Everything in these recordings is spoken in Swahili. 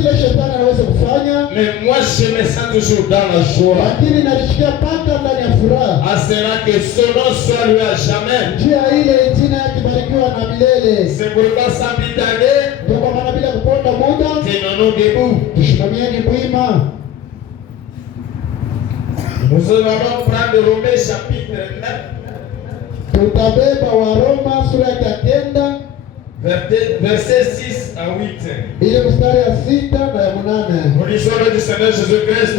kile shetani anaweza kufanya. Mais moi je me sens toujours dans la joie. Lakini nalishikia pata ndani ya furaha. À cela que son nom soit loué à jamais. Njia ile jina yake barikiwa na milele. C'est pourquoi sans plus tarder, Ndio kwa maana bila kuponda muda, tenons-nous debout. tusimamieni mwima. Nous allons prendre Romains chapitre 9. Tutabeba Waroma sura ya 9 verset 6 à 8. ile mstari ya 6 na ya 8. Nous lisons le du Seigneur Jésus-Christ.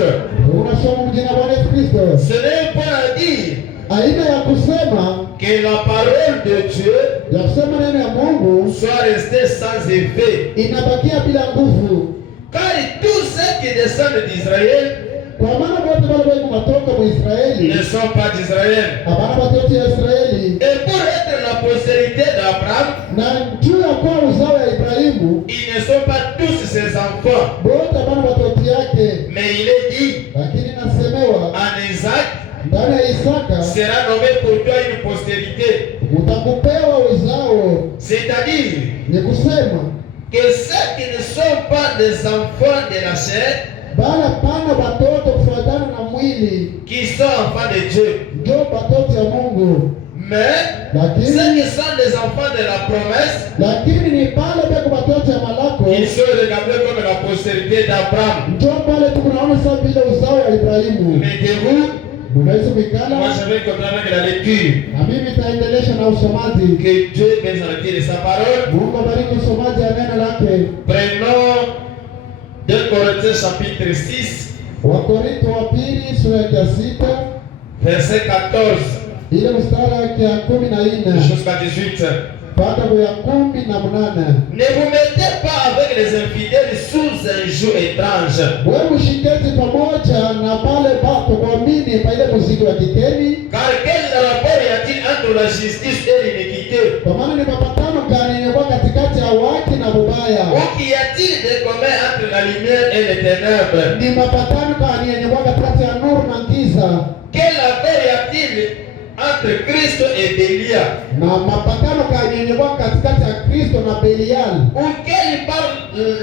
Unasoma jina la Yesu Kristo. Ce n'est pas à dire Aina ya kusema que la parole de Dieu ya kusema neno ya Mungu soit restée sans effet. inabakia bila nguvu. Car tous ceux qui descendent d'Israël Kwa maana wote wale watoka wa Israeli ne sont pas d'Israël. hapana watoto wa Israeli. Et pour être la postérité d'Abraham, Na juu ya kwa uzao ya Ibrahimu ils ne sont pas tous ses enfants. wote hapana watoto yake, Mais il est dit lakini nasemewa en Isaac ndani ya Isaka sera nommé pour toi une postérité. utakupewa uzao. C'est-à-dire Ni kusema que ceux qui ne sont pas des enfants de la chair, bala pana watoto kufuatana na mwili qui sont enfants de Dieu, ndio watoto ya Mungu, mais lakini ceux qui sont des enfants de la promesse, lakini ni pale peko watoto ya malako ils sont regardés comme la postérité d'Abraham. ndio pale tunaona sasa vile uzao ya Ibrahimu. Mettez-vous, Unaweza moi mikala je vais continuer avec la lecture. na mimi nitaendelesha na usomaji. Que Dieu bénisse de sa parole. Mungu abariki usomaji ya neno lake. Prenons 2 Corinthiens chapitre 6, Wakorintho wa pili sura ya 6 verset 14 ile mstari ya 14 jusqu'à 18. mpaka ya 18. Ne vous mettez pas avec les infidèles sous un joug étrange. Wewe mshiketi pamoja na pale bato kuamini pa ile muziki wa kigeni. Car quel rapport y a-t-il entre la justice et l'iniquité? Kwa maana ni mapatano gani yanakuwa katikati ya haki na ubaya? Ou qu'y a-t-il de commun entre la lumière et les ténèbres? Ni mapatano gani yanakuwa katikati ya nuru na giza? Quel accord y a-t-il entre Christ et Bélial? Na mapatano gani yanakuwa katikati ya Kristo na Belial? Ou quel parle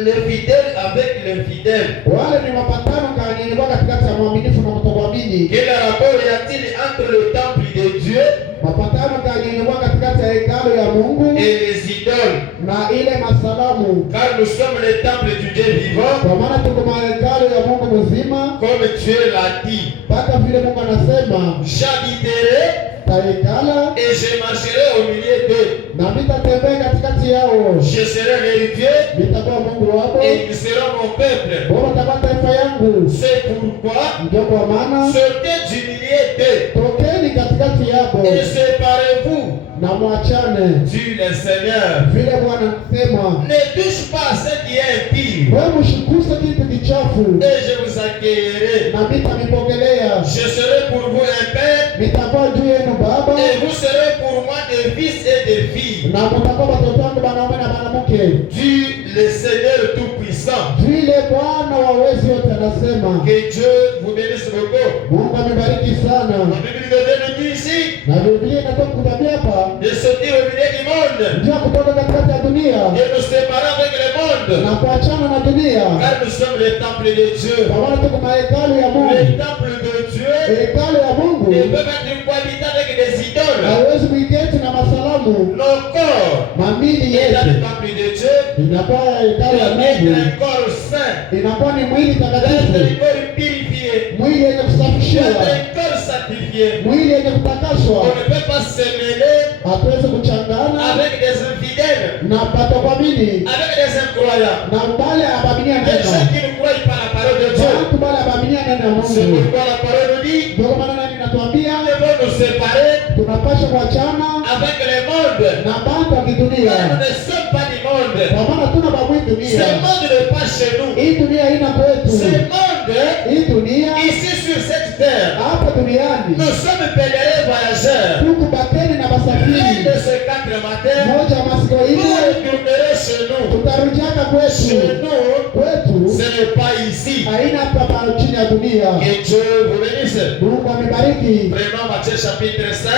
le fidèle avec l'infidèle? Wale ni mapatano gani yanakuwa katikati ya mwaminifu na mtokuamini? Quel rapport y a-t-il entre le temple de Dieu Mapatano gani yanakuwa katikati ya hekalu ya Mungu et les idoles? na ile masalamu? Car nous sommes le temple du Dieu vivant, Kwa maana tuko mahekalu ya Mungu mzima, comme Dieu l'a dit. mpaka vile Mungu anasema J'habiterai taikala et je marcherai au milieu d'eux. na mitatembea katikati yao, Je serai leur Dieu nitakuwa Mungu wako, et ils seront mon peuple. wao watakuwa taifa yangu. C'est pourquoi Ndio kwa maana sortez du milieu d'eux tokeni katikati yako et séparez-vous, na mwachane, dit le Seigneur. vile Bwana anasema. Ne touche pas à ce qui est impie, Wewe mshikuse kitu kichafu et je vous accueillerai. na mitanipokelea, Je serai pour vous un père, nitakuwa juu yenu baba et vous serez pour moi des fils et des filles, na mtakuwa watoto wangu wanaume na wanawake, dit le Seigneur Tout-Puissant. vile Bwana wawezi wote anasema. Que Dieu vous bénisse beaucoup. Mungu amebariki sana, La Bible nous dit ici na Biblia inatoka kutabia hapa de sortir au milieu du monde njia kutoka katikati ya dunia et nous séparer avec le monde. na kuachana na dunia, Car nous sommes le temple de Dieu. kwa maana tuko mahekalu ya Le Mungu. temple de Dieu Hekalu ya Mungu ne peut pas être cohabité avec des idoles. hawezi kuiketi na masalamu. Nos corps Mamili est dans le yetu temple de Dieu. inakuwa hekalu ya Doit être Mungu, un corps saint, inakuwa ni mwili d'être takatifu, un corps purifié, mwili yenye d'être kusafishiwa, un corps sanctifié. mwili yenye On kutakaswa. ne peut pas se mêler Hatuwezi kuchangana avec des infidèles, na patokwamini avec des incroyants, na mbale abaminia des neno, gens qui ne croient pas la parole de Dieu. watu bale abaminia neno ya C'est Mungu. pourquoi la parole nous dit Ndio maana nani natuambia nous devons nous séparer tunapasha kuachana avec le monde. na bantu wa Car nous kidunia, ne sommes pas du monde. kwa maana tuna babui Ce dunia. monde n'est pas chez nous. Hii dunia haina Ce kwetu. monde, Hii dunia ici sur cette terre, hapa duniani nous sommes pèlerins voyageurs. tuku bakeni na L'un basafiri. de ces 4 matins, Moja ya masiku nous ine retournerons chez nous. tutarudiaka Chez kwetu. nous, Kwetu ce n'est pas ici. haina hapa chini ya dunia. Que Dieu vous bénisse. Mungu amebariki. Prenons Matthieu chapitre 5,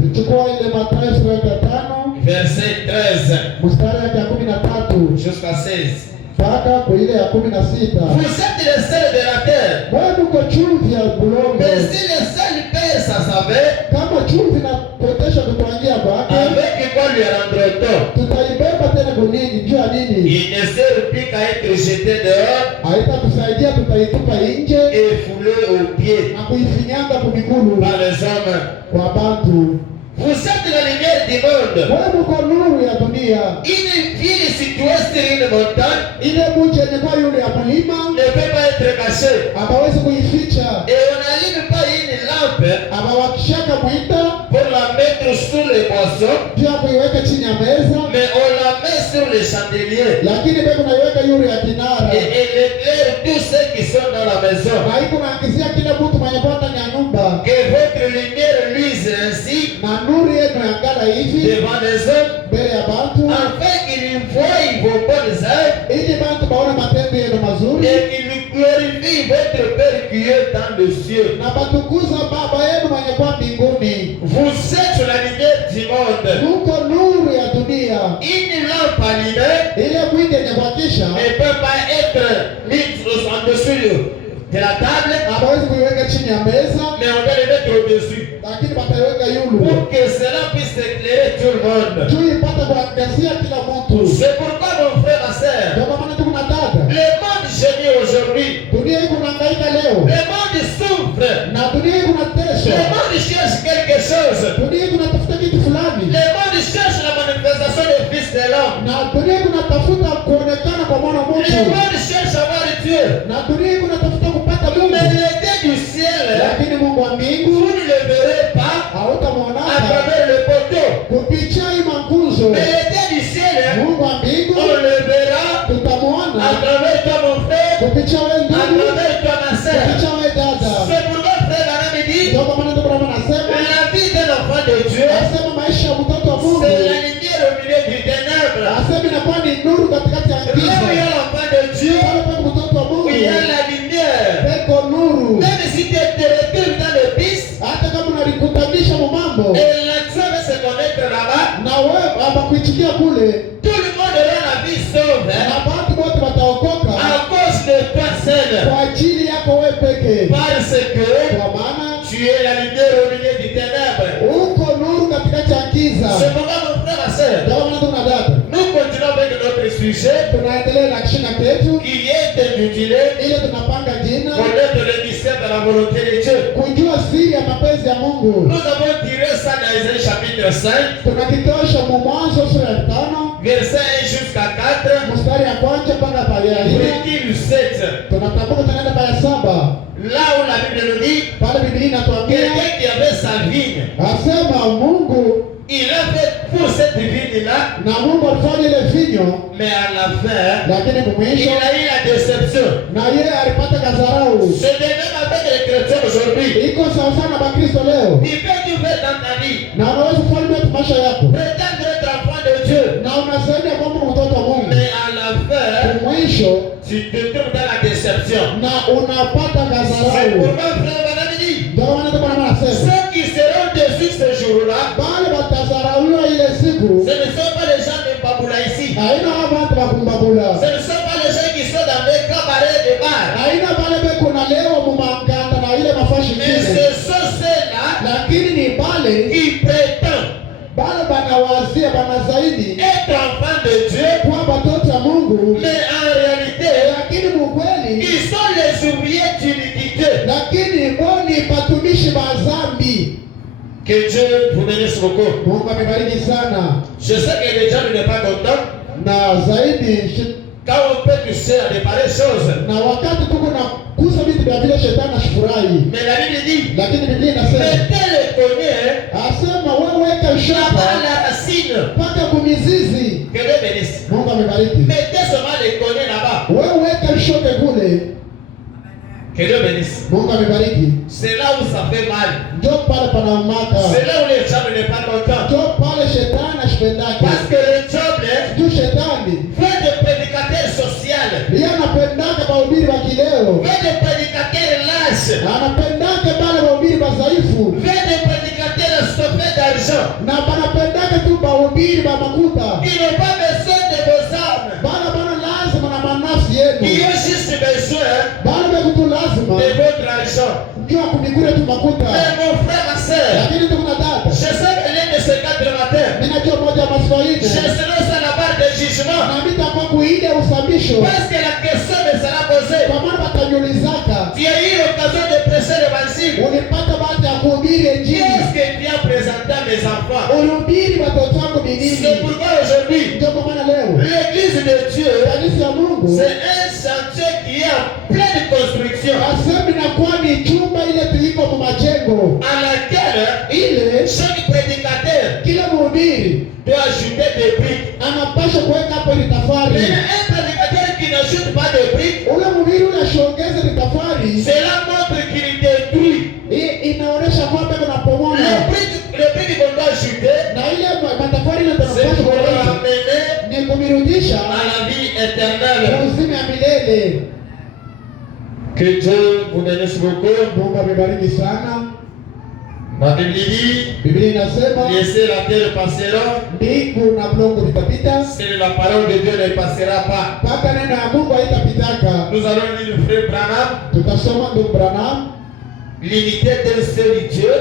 Tuchukua ile Mathayo sura ya 5 verset 13 mstari ya 13 jusqu'à 16. mpaka kwa ile ya 16. Vous êtes le sel de la terre. Wewe uko chumvi ya bulongo. Mais si le sel perd sa saveur, Kama chumvi inapotesha kutuangia kwake, avec quoi lui rendre tort? tutaibeba tena kunini? Juu ya nini? Il ne sert plus qu'à être jeté dehors Haitatusaidia, tutaitupa nje et foulé aux pieds na kuifinyanga kumigulu par les hommes. kwa bantu. Vous êtes la lumière du monde. Wewe uko nuru ya dunia. Une ville située sur une montagne Ile mji yenye kwa yule ya mlima ne peut pas être cachée. hawawezi kuificha. Et on n'allume pas une lampe Hawawakishaka mwita pour la mettre sous les boissons, juu ya kuiweka chini ya meza, mais on la met sur les chandeliers. lakini bado naiweka yule ya kinara, Et elle éclaire tous ceux qui sont dans la maison. na iko naangizia kila mtu mwenye kwa ndani ya nyumba, Que votre lumière luise ainsi na nuru yenu yangala hivi devant les hommes, mbele ya bantu, afin qu'ils voient vos bonnes œuvres ili bantu baone matendo yenu mazuri et qu'ils glorifient votre Père qui est dans les cieux. na batukuza Baba yenu mwenye kwa mbinguni. Vous êtes la lumière du monde. Muko nuru ya dunia. Une lampe allumée Ile mwindi yenye kuhakisha ne peut pas être mise en dessous de la table, hawawezi kuiweka chini ya meza, mais on doit le mettre au-dessus lakini bataiweka yulu pour que cela puisse éclairer tout le monde. juu ipate kuangazia kila mtu. C'est pourquoi mon frère, ma soeur, Ndio maana tuko na dada, le monde gémit aujourd'hui. dunia iko nahangaika leo, Le monde souffre. na dunia iko Le nateswa, monde cherche quelque chose. dunia iko natafuta kitu fulani, Le monde cherche la manifestation du Fils de l'homme. na dunia iko natafuta kuonekana kwa mwana Le Mungu, monde cherche à voir Dieu. na dunia iko natafuta kupata Mais Mungu, l'été du ciel, lakini Mungu wa vous mbingu ne le verrez pas à hautamwonaka travers le poteau. kupitia hii manguzo. Mais l'été du ciel, Mungu wa mbingu on le verra à tutamwona travers toi, mon frère, kupitia wewe à ndugu, travers toi, ma soeur. kupitia wewe dada. C'est pourquoi frère Branham dit, Ndio kwa maana ndio anasema la vie d'un enfant de Dieu, asema maisha ya mtoto wa Mungu, c'est la lumière au milieu du ténèbre. asema inakuwa ni nuru katikati ya Là où il y giza. a l'enfant de Dieu, Pale pale mtoto wa Mungu il y a la lumière. peko nuru. Même si tu te retrouves dans le piste, Hata kama unalikutanisha mu mambo et l'accent va se connaître là-bas, na wewe hapakuitikia kule, tout le monde aura la vie sauve na watu wote wataokoka à cause de toi seul. kwa ajili yako wewe peke, Parce que kwa maana tu es la lumière au milieu du ténèbre. uko nuru katikati ya giza. C'est pourquoi mon frère, ma soeur, Ndio maana tuna dada, nous continuons avec notre sujet tunaendelea na kishina chetu qui est intitulé ile tunapanga jina Connaître le mystère de la volonté de Dieu. kujua siri ya mapenzi ya Mungu. Nous avons tiré ça dans Isaïe chapitre 5, Tunakitosha mu Mwanzo sura ya 5 verset 1 jusqu'à 4, mstari ya kwanza mpaka pale ya 4. virgule 7. Tunatambuka tunaenda pale 7. Là où la Bible nous dit, Pale Biblia inatuambia quelqu'un qui avait sa vigne, asema Mungu il a fait pour cette vigne-là, na Mungu alifanya ile vinyo, mais à la fin, lakini il kumwisho a eu la déception. na yeye alipata kadharau. C'est de même avec les chrétiens aujourd'hui. Iko sawa sana na Kristo leo, Tu peux tout faire dans ta vie, na unaweza kufanya yote maisha yako prétendre être enfant de Dieu, na unasaidia kwamba mtoto wa Mungu, mais à la fin, kumwisho tu te trouves dans la déception. na unapata C'est kadharau. pourquoi frère Branham dit, Ndio maana ndio Bwana anasema ceux qui seront déçus ce jour-là, bale batadharauliwa ile siku, ce ne sont pas les gens de Baboula ici. haina hao watu wa kumbabula, Ce ne sont pas les gens qui sont dans des cabarets de bar. haina bale beko na leo mumanganda na ile mafashi Mais kile, ce sont ceux-là lakini ni bale qui prétendent bale banawazia bana zaidi être enfants de Dieu, kwa watoto wa Mungu, mais en réalité, lakini mukweli, ils sont les ouvriers d'iniquité. lakini boni patumishi ba zambi. Que Dieu vous bénisse beaucoup. Mungu amebariki sana, Je sais que les gens ne sont pas contents na zaidi quand on peut toucher à de pareilles choses. na wakati tuko na kusa vitu vya vile shetani ashifurahi, Mais la Bible dit, lakini Biblia inasema mettez-les connaît asema wewe weka là-bas shamba la racine. mpaka kumizizi. Que Dieu bénisse. Mungu amebariki. Mettez seulement les connaît là-bas. Wewe weka shote kule. Que Dieu bénisse. Mungu amebariki. C'est là où ça fait mal. Ndio pale panaumaka, C'est là où les gens ne sont pas contents. ndio pale shetani ashipendake. Parce que le diable Juu shetani fait des prédicateurs sociaux, yeye anapendaka mahubiri wa kileo, fait des prédicateurs lâches, anapendaka pale mahubiri madhaifu, fait des prédicateurs stoppés d'argent. na banapendaka tu mahubiri ba makuta Ils n'ont pas besoin de vos âmes. bana lazima na besoin bado bekutu lazima de votre argent. ndio kumigure tu makuta. Mais mon frère, ma soeur, Lakini ndugu na dada, je sais que l'un de ces 4 matins, ninajua moja ya maswali je serai sur la barre de jugement. na mitakuwa kuide usambisho, Parce que la question me sera posée. kwa maana wataniulizaka, Tu as eu l'occasion de prêcher l'évangile. ulipata bahati ya kuhubiri Injili, Qu'est-ce que tu as présenté à mes enfants? ulihubiri watoto wako C'est bidii. pourquoi aujourd'hui, Ndio kwa maana leo l'église de Dieu, kanisa ya Mungu c'est un chantier qui est en pleine construction, asemi nakuwa ni chumba ile tuliko mu majengo à laquelle ile, chaque prédicateur kila mhubiri doit ajouter des briques. anapaswa kuweka hapo ile Mais tafari. un prédicateur qui n'ajoute pas de briques, Ule mhubiri ule ashongeze ile tafari, cela montre qu'il détruit. hii inaonyesha kwamba kuna pomola Les briques qu'on doit ajouter, na ile matafari ile c'est tunapaswa pour kuweka l'amener ni kumirudisha à la vie éternelle. uzima ya milele. Que Dieu vous bénisse beaucoup. Mungu amebariki sana. Ma Bible dit, Biblia inasema laissez la terre passera, mbingu na mlongo vitapita, c'est la parole de Dieu ne passera pas. mpaka neno ya Mungu haitapitaka. Nous allons lire le frère Branham, Tutasoma ndugu Branham, l'unité d'un seul Dieu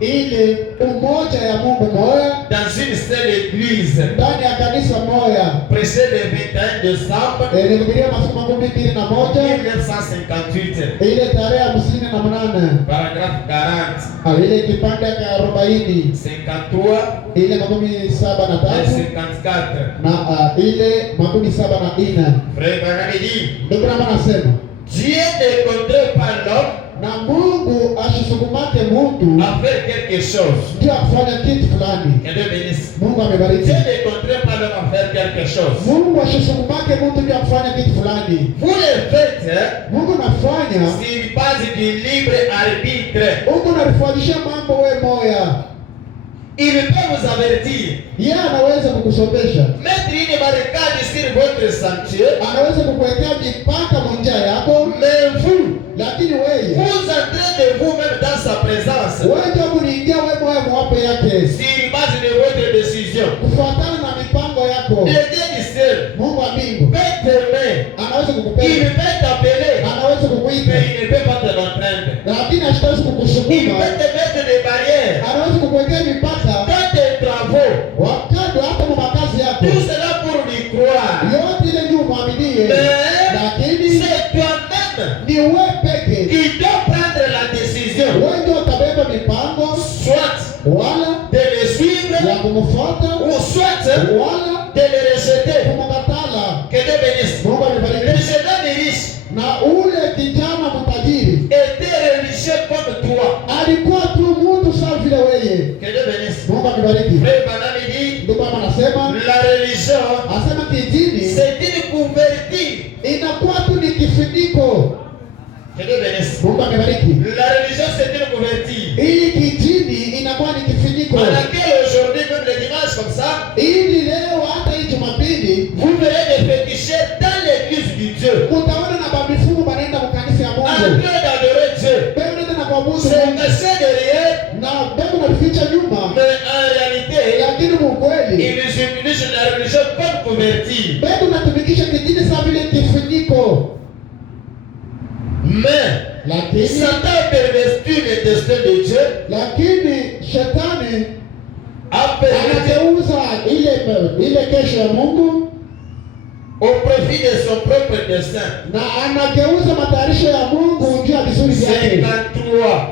ile umoja ya Mungu moya dans une seule église. ndani ya kanisa moya. Prêché le 21 décembre Nilihubiria masomo 21 1958, ile tarehe 58, paragraphe 40, ile kipande cha 40, 53 ile et 73 54. na ile 74. Frère Branham dit, Ndugu Branham anasema Dieu ne contrôle pas l'homme na Mungu asisukumake mtu à faire quelque chose. ndio afanya kitu fulani. Que Dieu bénisse. Mungu amebariki. Dieu ne contrôle pas l'homme à faire quelque chose. Mungu asisukumake mtu ndio afanya kitu fulani. Vous le faites Mungu anafanya sur base du libre arbitre. huko nalifanyisha mambo we moya. Il peut vous avertir, Yeye anaweza kukusomesha, mettre une barricade sur votre sentier, anaweza kukuwekea mipaka monjia yako, mais vous, lakini wewe vous entrez de vous-même dans sa présence ndio kuniingia wewe moya mwape yake sur base de votre décision. kufuatana na mipango yako. Le Dieu du ciel Mungu wa mbingu peut t'aimer, anaweza il kukupenda, peut t'appeler, anaweza kukuita, mais il ne peut pas te contraindre. lakini hashitawezi Il kukusukuma. peut te mettre des barrières Anaweza kukuwekea mipaka dans tes travaux. wakati hata mu makazi yako Tout cela pour lui croire. yote ile juu mwaminie, Mais lakini c'est toi-même ni wewe peke qui dois prendre la décision, wewe ndio utabeba mipango soit wala de le suivre, ya kumfuata ou soit wala de le rejeter. kumkatala. Que Dieu bénisse. Mungu Le amebariki. jeune homme riche Na ule kijana mtajiri était religieux comme toi. alikuwa tu mtu sawa vile wewe. Que Dieu bénisse. Mungu amebariki. Frère Branham dit, Ndio kama anasema, la religion, asema kijini c'est une couverture. inakuwa tu ni kifuniko. Que Dieu bénisse. Mungu amebariki. La religion, c'est une couverture. Ili kijini inakuwa ni kifuniko. À laquelle aujourd'hui, même le dimanche comme ça, Ili leo hata hii Jumapili vous verrez des féticheurs dans l'église du Dieu. utaona na babifumu banaenda kwa kanisa ya En Mungu. train d'adorer Dieu. Bego nenda na kuabudu C'est Mungu. caché derrière, Na bego naficha nyuma. mais en réalité, Lakini mukweli ils utilisent la religion comme couverture. bego natumikisha kijini sawa vile kifuniko. Mais Lakini Satan a perverti le destin de Dieu, lakini shetani a perverti anageuza ile kesho ya Mungu au profit de son propre destin. na anageuza matayarisho ya Mungu njia vizuri vyake. 53.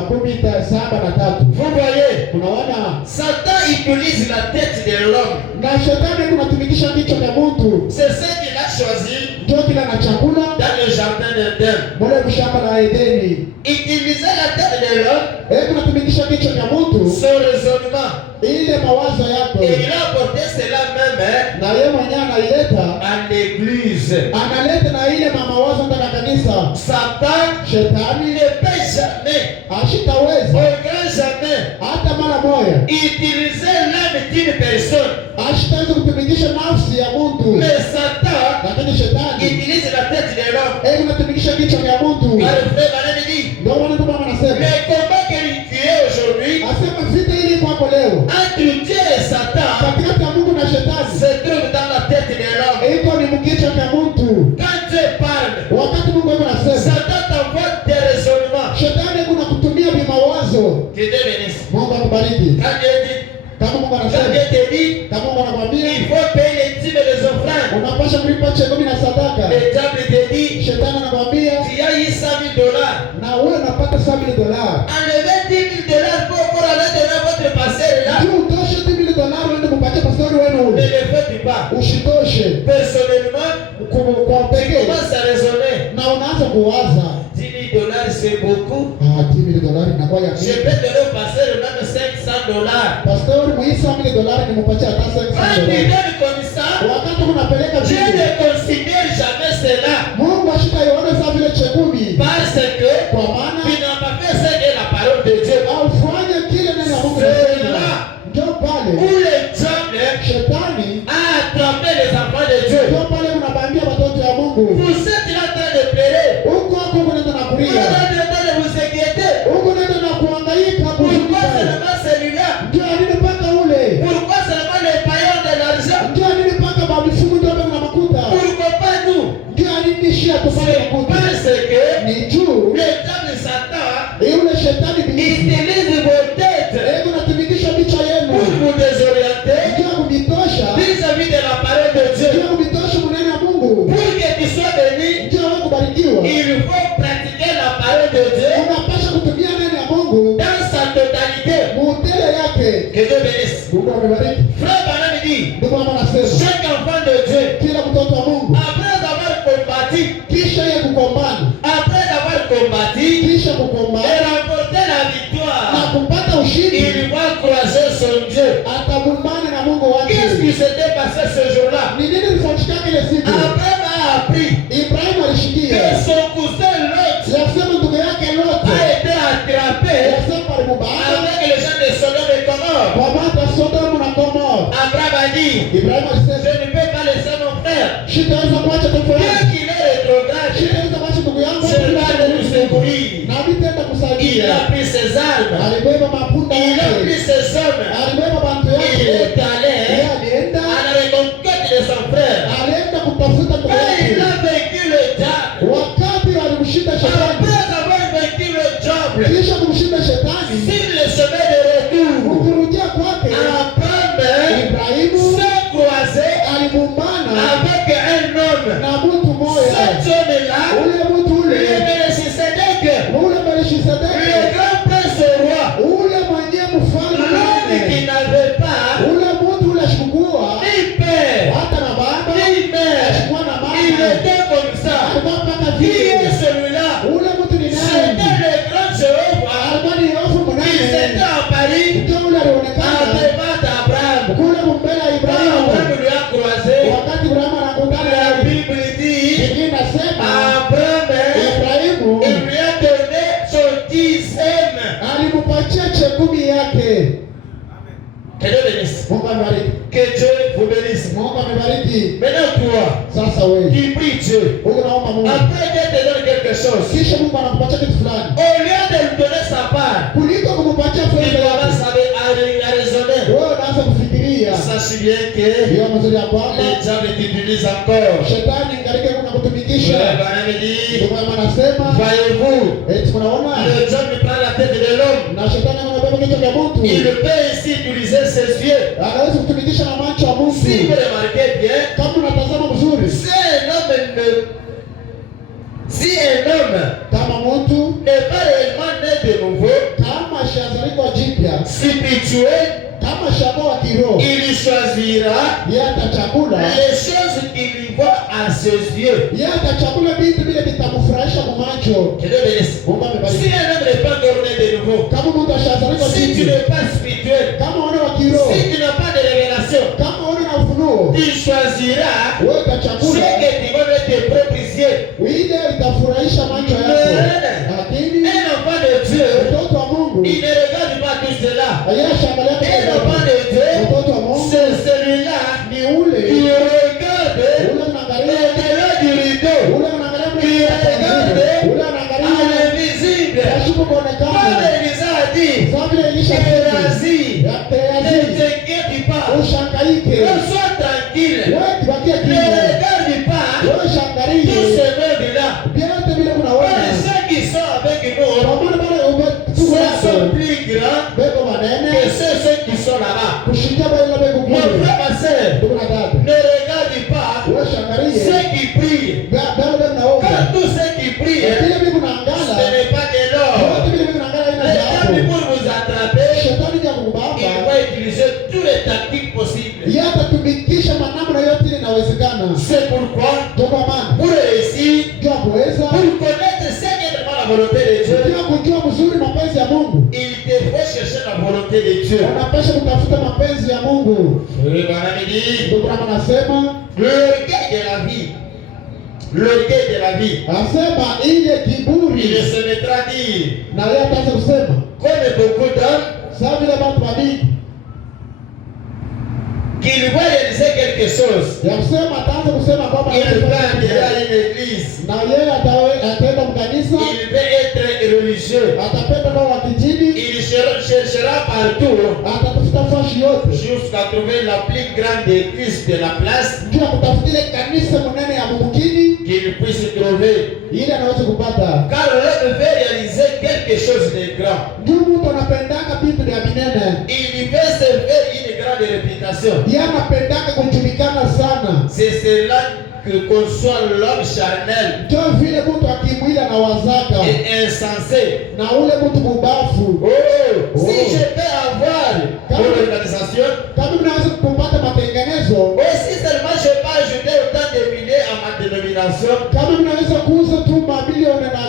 73. Vous voyez, Unaona, Satan utilise la tête de l'homme. na shetani kunatumikisha kichwa cha mtu, C'est ce qu'il a choisi ndio kila na chakula dans le jardin d'Éden. mule shamba la Edeni. Utiliser la tête de l'homme, Kunatumikisha kichwa cha mtu, son raisonnement. ile mawazo yako, Et il a apporté cela même na yeye mwenyewe anaileta, à l'église. analeta na ile mawazo ndani ya kanisa. Satan Shetani ne peut jamais, ashitaweza au grand jamais, hata mara moja, utiliser l'âme d'une personne. ashitaweza kutumikisha nafsi ya mtu, Mais Satan lakini shetani utilise la tête de l'homme. kunatumikisha kichwa cha mtu. Car le frère Branham dit, Ndio maana ndio mama anasema, le combat que tu es aujourd'hui asema vita ili kwako leo entre Dieu et Satan katikati ya Mungu na shetani se trouve dans la tête de l'homme. iko ni mkichwa cha mtu. Quand Dieu parle, Wakati Mungu anasema, Satan t'envoie des raisonnements. shetani kuna kutumia vimawazo. Que Dieu bénisse. Mungu akubariki. Quand Dieu dit, Kama Mungu quand anasema, Dieu te dit, kama Mungu anakwambia il faut payer les dîmes et les offrandes. unapasha kulipa chekumi na sadaka, Le diable te dit, shetani anakwambia tu as eu $100,000. na wewe unapata $100,000. Enlevez $10,000 pour aller donner à votre pasteur là. Ndio utoshe $10,000 uende kupatia pastori wenu Ne ule. le faites pas. Usitoshe Personnellement, kwa tu pekee commences à raisonner. na unaanza kuwaza, $10,000 c'est beaucoup. $10,000 inakuwa ya Je mingi. peux donner au pasteur même $500. Pastori muhisa $1,000 nimupatie hata Quand tu $500. donnes comme ça, Wakati unapeleka Dieu vitu, ne considère jamais cela. Mungu ashitaiona saa vile chekumi, Parce que kwa maana tu n'as pas fait ce que la parole de Dieu. aufanye kile neno la Mungu C'est nasema. là Ndio pale où le diable shetani, a attrapé les enfants de Dieu. ndio pale unabandia watoto ya Mungu. Vous êtes là en train de pleurer. Huko hapo kunaenda na Vous kulia, êtes en train de vous inquiéter. huko naenda na kuhangaika Pourquoi kuzuka. seulement celui-là? Ndio nini mpaka ule? Pourquoi seulement les païens de l'argent? Ndio nini mpaka babifumu ndio na makuta? Pourquoi pas nous? Ndio nini shia tupate C'est makuta? parce que Ni juu le diable Satan yule shetani bilisi. utilise vos têtes Hebu natumikisha picha yenu. pour vous désorienter Ndio kubitosha. vis-à-vis de la parole de Dieu. Ndio kubitosha maneno ya Mungu. Pour que tu sois béni, Ndio wewe kubarikiwa. il faut pratiquer la parole de Dieu Unapasha kutumia neno ya Mungu dans sa totalité. mutele yake. Que Dieu bénisse. Mungu amebariki. Frère Branham dit, Ndio mama anasema chaque enfant de Dieu, kila mtoto wa Mungu après avoir combattu, kisha yeye kukombana, après avoir combattu kisha et kukombana remporter la na victoire, kupata ushindi, il va croiser son Dieu. atabumbana na Mungu Qu'est-ce qui wake. s'était passé ce jour-là? Ni nini lifanyika ile siku? Abraham a appris Ibrahimu alishikia que son cousin Lot yasema ndugu yake Lot a été attrapé yasema alimubaga avec les gens de Sodome et Gomorrhe. kwa mata Sodomu na Gomora. Abraham a dit, Ibrahimu je alisema ne peux pas laisser mon frère. sitaweza kuacha ndugu Bien yangu, qu'il est rétrograde, sitaweza kuacha ndugu yangu, je vais aller lui secourir. na nitaenda Il kusaidia. a pris ses armes, Alibeba mapunda il a yake, pris ses hommes, alibeba bantu il yake, est allé yeye alienda à la reconquête de son frère. alienda kutafuta ndugu Quand il yake. a vaincu le diable, Wakati alimshinda shetani, après avoir vaincu le diable, kisha kumshinda shetani, sur le chemin de retour, kukurudia kwake Abraham Ibrahimu s'est croisé alibumbana avec un homme. na mtu mmoja. Cet homme-là, Ule mtu le ule Melchisedec, ule le Melchisedeki, grand prince roi, ule mwenye mfalme l'homme qui mnene, n'avait pas ule mtu ule ashikukua ni père, hata na baba, ni mère, ashikua na il mama, était comme ça. alikuwa mpaka Qui est vile. celui-là? Ule mtu ni C'était nani? le grand Jéhovah. Alikuwa ni Yofu Il mnene, s'était à Paris ndio ule en alionekana devant d'Abraham. kule mbele ya Quand Ibrahimu. Abraham lui a croisé, Wakati Ibrahimu anakutana la na Bible dit, Biblia inasema Abraham, Ibrahimu il lui a donné son dixième. alimpatia chekumi yake. Que Dieu bénisse. Mungu amebariki. Que Dieu vous bénisse. Mungu amebariki. Maintenant toi, Sasa wewe tu pries Dieu. huko naomba Mungu, Après Dieu te donne quelque chose. kisha Mungu anakupatia kitu fulani, Au lieu de lui donner sa part, kuliko kumpatia tu fedha yake, commences à raisonner. wewe unaanza kufikiria. Sache bien que Hiyo mzuri ya kwamba le diable t'utilise encore. shetani ngalike kuna kutumikisha. Abraham dit, Ndio maana anasema voyez-vous, eti mnaona, le diable prend la tête de l'homme. na shetani anabeba kichwa cha mtu, Il peut ainsi utiliser ses yeux. anaweza kutumikisha na macho ya mtu. Si vous remarquez bien, Kama unatazama vizuri, si un homme kama mtu n'est pas réellement né de nouveau, kama shazaliwa jipya, spirituel, kama shaba wa kiroho, il choisira yeye atachagula, les choses qui lui vont à ses yeux. yeye atachagula vitu vile vitamfurahisha kwa macho. Que Dieu bénisse. Mungu Si amebariki. un homme n'est pas encore né de nouveau, Kama mtu ashazaliwa si tu jipya, n'es pas spirituel, kama una wa kiroho, si tu n'as pas de révélation, kama una na ufunuo, tu choisiras wewe ce utachagula que tu vas mettre tes propres yeux. ile itafurahisha macho yako. Lakini Un enfant de Dieu, mtoto wa Mungu il ne regarde pas tout cela. yeye ashangalia Un enfant pekee. de Dieu, Mtoto wa Mungu c'est celui-là ni ule qui regarde ule unaangalia, au-delà du rideau, ule unaangalia qui ule regarde unaangalia à l'invisible. yashuku Comme kuonekana. Elisa a dit, Sawa vile Elisha Géasi, ya ne Gehazi, t'inquiète pas, ushangaike, sois tranquille, wewe kibakia ne kimya, regarde pas wewe tout shangalie ce monde-là. volonté de Dieu, Ukiwa kujua mzuri mapenzi ya Mungu, il te faut chercher la volonté de Dieu. unapaswa kutafuta mapenzi ya Mungu. Oui, Bwana dit, Ndio Bwana anasema, l'orgueil de la vie, l'orgueil de la vie, asema ile il kiburi, se mettra à dire, na yeye ataanza kusema comme beaucoup d'hommes, sawa vile watu wa dini qu'il va réaliser quelque chose, ya kusema, ataanza kusema kwamba il va aller à une église, na yeye ataenda mkanisa, il veut être religieux, atapenda kwa wakijini, il cherchera partout atatafuta fashi yote jusqu'à trouver la plus grande église de la place ndio kutafuta ile kanisa mnene ya mumkini qu'il puisse trouver. ili anaweza kupata. Car l'homme veut réaliser quelque chose de grand. Ndio mtu anapendaka vitu vya binene, Il veut se faire une grande réputation. yeye anapendaka kujulikana sana. C'est cela que conçoit l'homme charnel Ndio vile mtu akimwili anawazaka et insensé. na ule mtu mubafu. Si je peux avoir mon organisation, Kama mnaweza kupata matengenezo, aussi seulement je peux ajouter autant de milliers à ma dénomination, kama mnaweza kuuza tu mamilioni na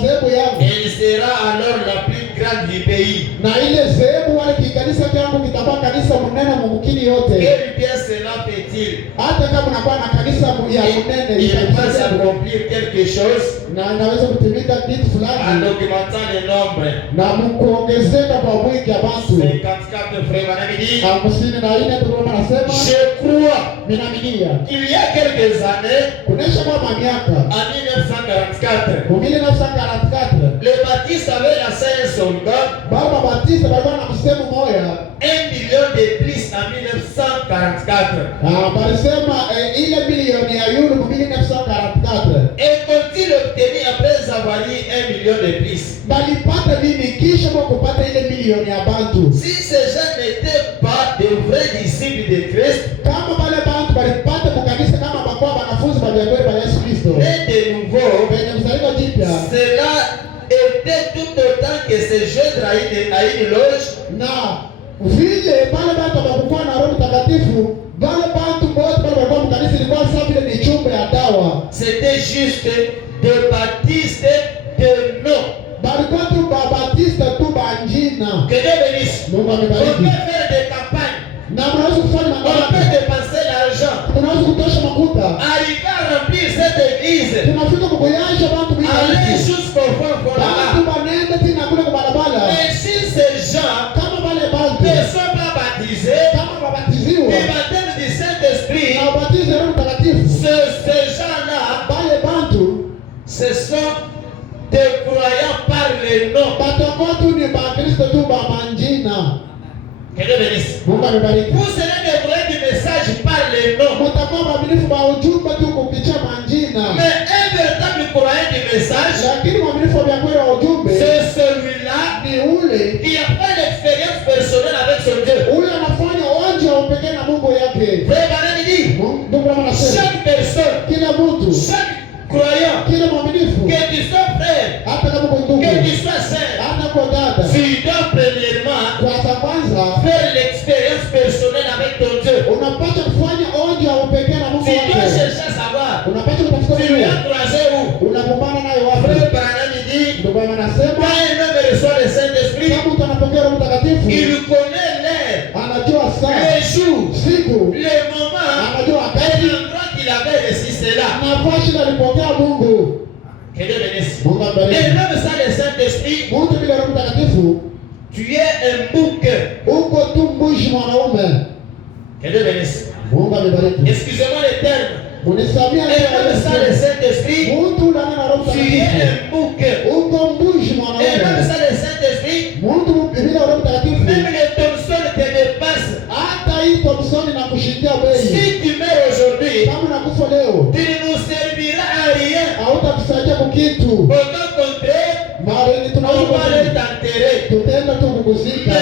zehebu yangu, et il sera alors la plus grande du pays. na ile zehebu wale kikanisa changu kitakuwa kanisa mnene mumkini yote. Quel bien cela fait-il? Hata kama unakuwa na kanisa ya mnene, Il pense accomplir quelque chose na inaweza kutimika kitu en fulani augmentant le nombre. na kuongezeka kwa wingi ya watu. 54 frères, madame, il dit, 54 ndio anasema, je crois ninaminia qu'il y a quelques années, kunesha kwa miaka en 1944, 1944 le baptiste avait lancé un soldat, Baba Batista walikuwa na msemo moja 1 million de plus en 1944. walisema ile milioni ya euro 1944 Et qu'ont-ils obtenu après avoir eu 1 million de plus? balipata nini kisha kwa kupata ile milioni ya bantu? Si ces gens n'étaient pas de vrais disciples de Christ, Kama wale bantu balipata kukanisa kama bakwa wanafunzi wa Yesu Kristo et de nouveau, wenye mzaliwa jipya, cela était tout autant que se joindre à une loge, na vile pale bantu wanakuwa na Roho Mtakatifu, wale bantu wote pale walikuwa mkanisa, ilikuwa sawa vile ni chumba ya dawa. c'était juste des baptistes de nom. Balikuwa tu Babatista tu banjina. Que Dieu bénisse. Mungu On amebariki. peut faire des campagnes, Na mnaweza kufanya on peut mambo. dépenser l'argent, Tunaweza kutosha makuta. arriver à remplir cette église, Tunafika kukuyasha bantu aller mingi. jusqu'au fond pour Bantu là-bas. banenda tena kule kwa barabara. Mais si ces gens Kama wale bantu ne sont pas baptisés, kama babatiziwa du baptême du Saint-Esprit, na ubatizo wa Roho Mtakatifu, ces gens-là, wale bantu ce sont des croyants par le nom. batakuwa tu ni Bakristo tu ba manjina. Que Dieu bénisse. Mungu amebariki. Vous serez des croyants du message par le nom. Mtakuwa waaminifu wa ujumbe tu kupitia manjina. Mais un véritable croyant du message, Lakini waaminifu wa kweli wa ujumbe c'est celui-là ni ule qui a fait l'expérience personnelle avec son Dieu. ule anafanya onje wa upekee na Mungu yake. Frère Branham dit, Mungu anasema chaque personne, kila mtu, chaque croyant, kila mwaminifu, que tu sois frère, hata kama uko ndugu, que tu sois sœur, hata kwa dada, tu dois premièrement kwanza faire l'expérience personnelle avec ton Dieu. unapata kufanya onje wa upekee na Mungu Tu dois wako. chercher à savoir, Unapata kutafuta tu Mungu. l'as croisé où? Unakumbana naye wapi? Frère Branham dit, Ndio anasema quand un homme reçoit le Saint-Esprit, kama mtu anapokea Roho Mtakatifu, il connaît l'heure, anajua saa, le jour, siku, le moment, anajua et wakati l'endroit qu'il avait reçu cela. na fashi alipokea Mungu. Que Dieu bénisse. Mungu Et abariki. même sans le Saint-Esprit, Mtu bila Roho Mtakatifu tu es un bouc. uko tu mbushi mwanaume. Que Dieu bénisse. Mungu amebariki. Excusez-moi les termes. Unisamia Et même sans le Saint-Esprit, mtu ndani na Roho tu es Mtakatifu un bouc. uko mbushi Et même mwanaume. sans le Saint-Esprit, Mtu bila Roho Mtakatifu même les Thompson te dépassent. hata hii Thompson na kushindia bei. Si tu meurs aujourd'hui, Kama unakufa leo tu ne nous serviras à rien. hautatusaidia kwa kitu. Au contraire, Mara ni on tunaweza va les t'enterrer. tutaenda tu kukuzika.